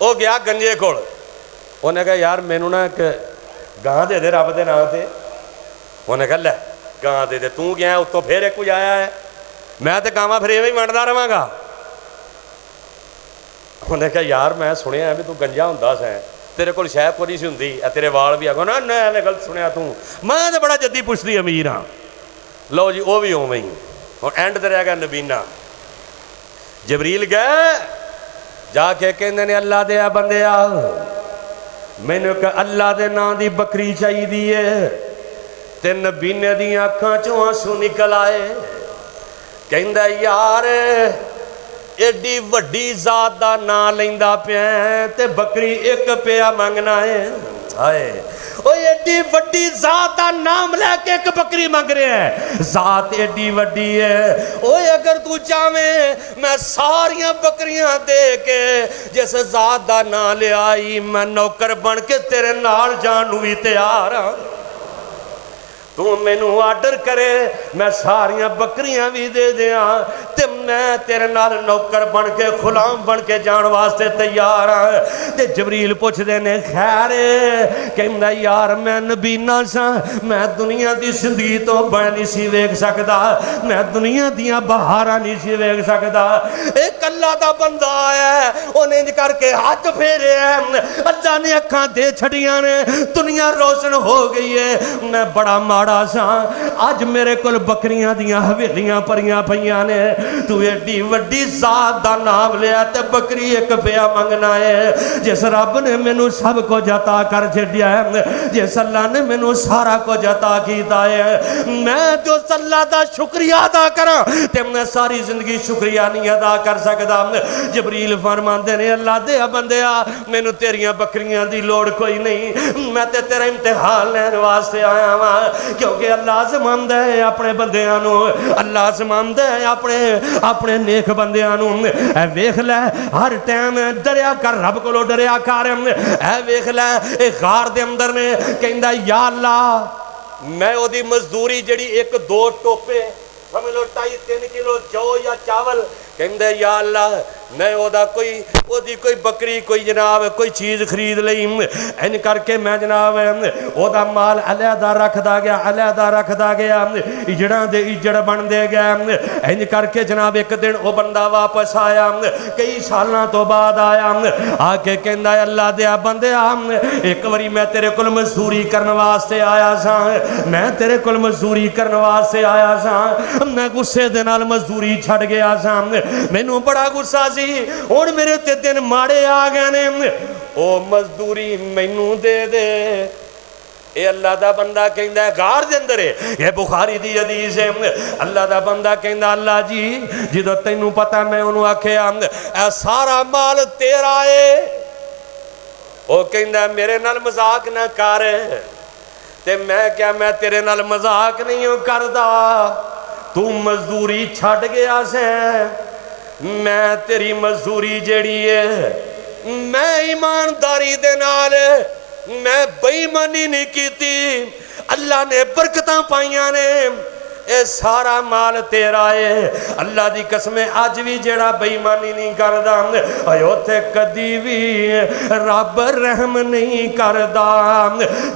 وہ گیا گنجے کول، انہیں کہا یار مینوں نا ایک گاں دے دے رب دے نام تے، انہیں کہا لے گاں دے دے، تو گیا اتوں پھر ایک کچھ آیا ہے، میں تے گاواں پھر ایویں منڈدا رہواں گا، انہیں کہا یار میں سنیا ہے بھی تو گنجا ہوندا سی، تیرے کول شے کوئی نہیں سی ہوندی، تیرے وال بھی آگو نا ایویں غلط سنیا تو، میں تے بڑا جدی پشتی امیر ہاں، لو جی وہ بھی اوویں ہی، اور اینڈ تے رہ گیا نبینا، جبریل گئے جا کے کہندے نے اللہ دے بندیا مینوں کہ اللہ دے نام دی بکری چاہیے تے نبینے دیاں اکھاں چوں آنسو نکل آئے، کہندا یار ایڈی وڈی ذات دا نام لیندا پیا تے بکری ایک پیا منگنا ہے، آئے وہ ایڈی وڈی ذات دا نام لے کے ایک بکری مانگ رہے ہیں، ذات ایڈی وڈی ہے، اوے اگر تو چاہے میں ساریاں بکریاں دے کے جس ذات دا نام لے آئی میں نوکر بن کے تیرے نال جانو بھی تیار ہاں، تو مینوں آرڈر کرے میں ساریاں بکریاں بھی دے دیاں تے میں تیرے نال نوکر بن کے غلام بن کے جان واسطے تیار ہاں۔ تے جبریل پوچھ دے نے خیر کہندا یار میں نبی نہ سا، میں دنیا دی زندگی تو بڑھ نہیں سی ویکھ سکدا، میں دنیا دیاں بہاراں نہیں سی ویکھ سکدا، ایک اللہ دا بندہ ہے انہیں کر کے ہاتھ پھیرے ہیں، اللہ نے اکھاں دے چھڑیاں نے، دنیا روشن ہو گئی ہے، میں بڑا ماڑا سا، آج میرے کل بکریاں دیاں حویلیاں پریاں پئیاں نے، تو ایڈی وڈی ذات دا نام لیا تے بکری ایک پیا منگنا ہے، جس رب نے مینوں سب کو جتا کر چھڈیا ہے، جس اللہ نے مینوں سارا کو جتا کیتا ہے، میں جو اللہ دا شکریہ ادا کراں تے میں ساری زندگی شکریہ نہیں ادا کر سکدا۔ جبریل فرماندے نے اللہ دے بندیا مینوں تیریاں بکریاں دی لوڑ کوئی نہیں، میں تے تیرا امتحان لین واسطے آیا ہاں، کیونکہ اللہ آزماندا ہے اپنے بندیاں نو، اللہ آزماندا ہے اپنے نیک بندیاں نو۔ اے ویکھ لے ہر ٹائم ڈریا کر رب کولو ڈریا کر، اے ویکھ لے اے غار دے اندر نے کہندا یا اللہ میں او دی مزدوری جڑی ایک دو ٹوپے سمجھ لو 2.5-3 کلو جو یا چاول کہندے یا اللہ میں او دی کوئی بکری کوئی جناب کوئی چیز خرید لئی، ان کر کے میں جناب او دا مال علیحدہ رکھدا گیا اجڑاں دے اجڑ بن دے گیا، ان کر کے جناب ایک دن او بندہ واپس آیا کئی سالاں تو بعد آیا آ کے کہندا اللہ دیا بندیا ایک واری میں تیرے کول مزدوری کرن واسطے آیا سا، میں تیرے کول مزدوری کرن واسطے آیا سا، میں غصے دے نال مزدوری چھڑ گیا سا، مینوں بڑا غصہ سی، ہن میرے تے دن ماڑے آ گئے نے، او مزدوری مینوں دے دے۔ اے اللہ دا بندہ کہندا ہے غار دے اندر ہے، یہ بخاری دی حدیث ہے، اللہ دا بندہ کہندا اللہ جی جدوں تینوں پتہ میں انہوں آکھیا اے سارا مال تیرا ہے، او کہندا میرے نال مذاق نہ کر، تے میں کیا میں تیرے نال مذاق نہیں کردا، تو مزدوری چھڑ گیا سے، میں تیری مزدوری جیڑی ہے میں ایمانداری دے نال میں بے ایمانی نہیں کیتی، اللہ نے برکتاں پائیاں نے، اے سارا مال تیرا ہے، اللہ دی قسمیں آج بھی جڑا بے ایمانی نہیں کردا ایو تے کدی بھی رب رحم نہیں کردا،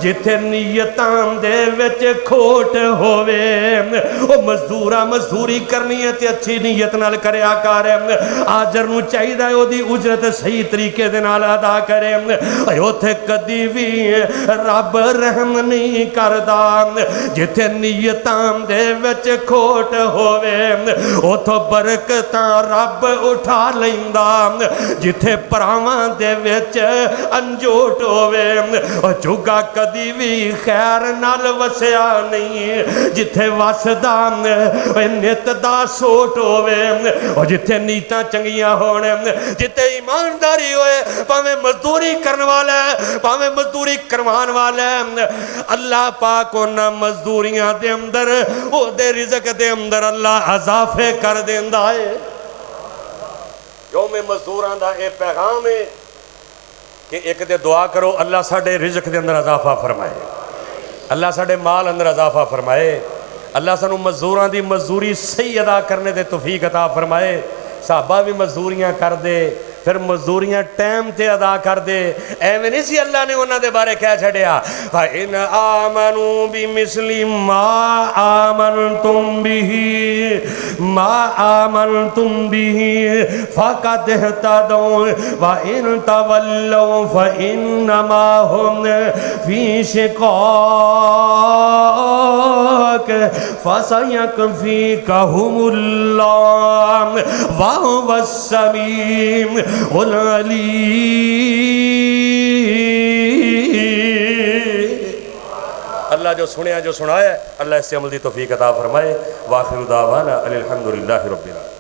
جتھے نیتاں دے وچ کھوٹ ہووے او مزدوراں مزدوری کرنی ہے تے اچھی نیت نال کریا کر، آجر نو چاہیدا او دی اجرت صحیح طریقے دے نال ادا کرے، ایو تے کدی بھی رب رحم نہیں کردا، جتھے نیتاں دے وچ کھوٹ ہووے اوتھوں برکتاں رب اٹھا لیندا، جتھے پراواں دے وچ انجوٹ ہووے چوگا کدی بھی خیر نال وسیا نہیں، جتھے وسدا نت دا سوٹ ہووے، جتھے نیتاں چنگیاں ہون، جتھے ایمانداری ہوئے، پاویں مزدوری کرن والا ہے پاویں مزدوری کروان والا ہے، اللہ پاک انہاں مزدوریاں دے اندر او دے رزق دے اندر اللہ اضافے کر دیندا ہے۔ یوم مزدوراں دا اے پیغام ہے کہ ایک دے دعا کرو اللہ ساڑھے رزق دے اندر اضافہ فرمائے، اللہ ساڑھے مال اندر اضافہ فرمائے، اللہ سانو مزدوراں دی مزدوری صحیح ادا کرنے دے توفیق عطا فرمائے، صحابہ بھی مزدوریاں کر دے پھر مزدوریاں ٹائم تے ادا کر دے، ایویں نہیں سی اللہ نے انہاں دے بارے کہہ چھڑیا فَإِنْ آمَنُوا بِمِثْلِ مَا آمَنْتُمْ بِهِ فَقَدْ اهْتَدَوْا وَإِنْ تَوَلَّوْا فَإِنَّمَا هُمْ فِي شِقَاقٍ فَسَيَكْفِيكَهُمُ اللَّهُ وَهُوَ السَّمِيعُ اللہ جو سنیا جو سنایا اللہ اس سے عمل دی توفیق عطا فرمائے، وآخر دعوانا الحمدللہ رب العالمین۔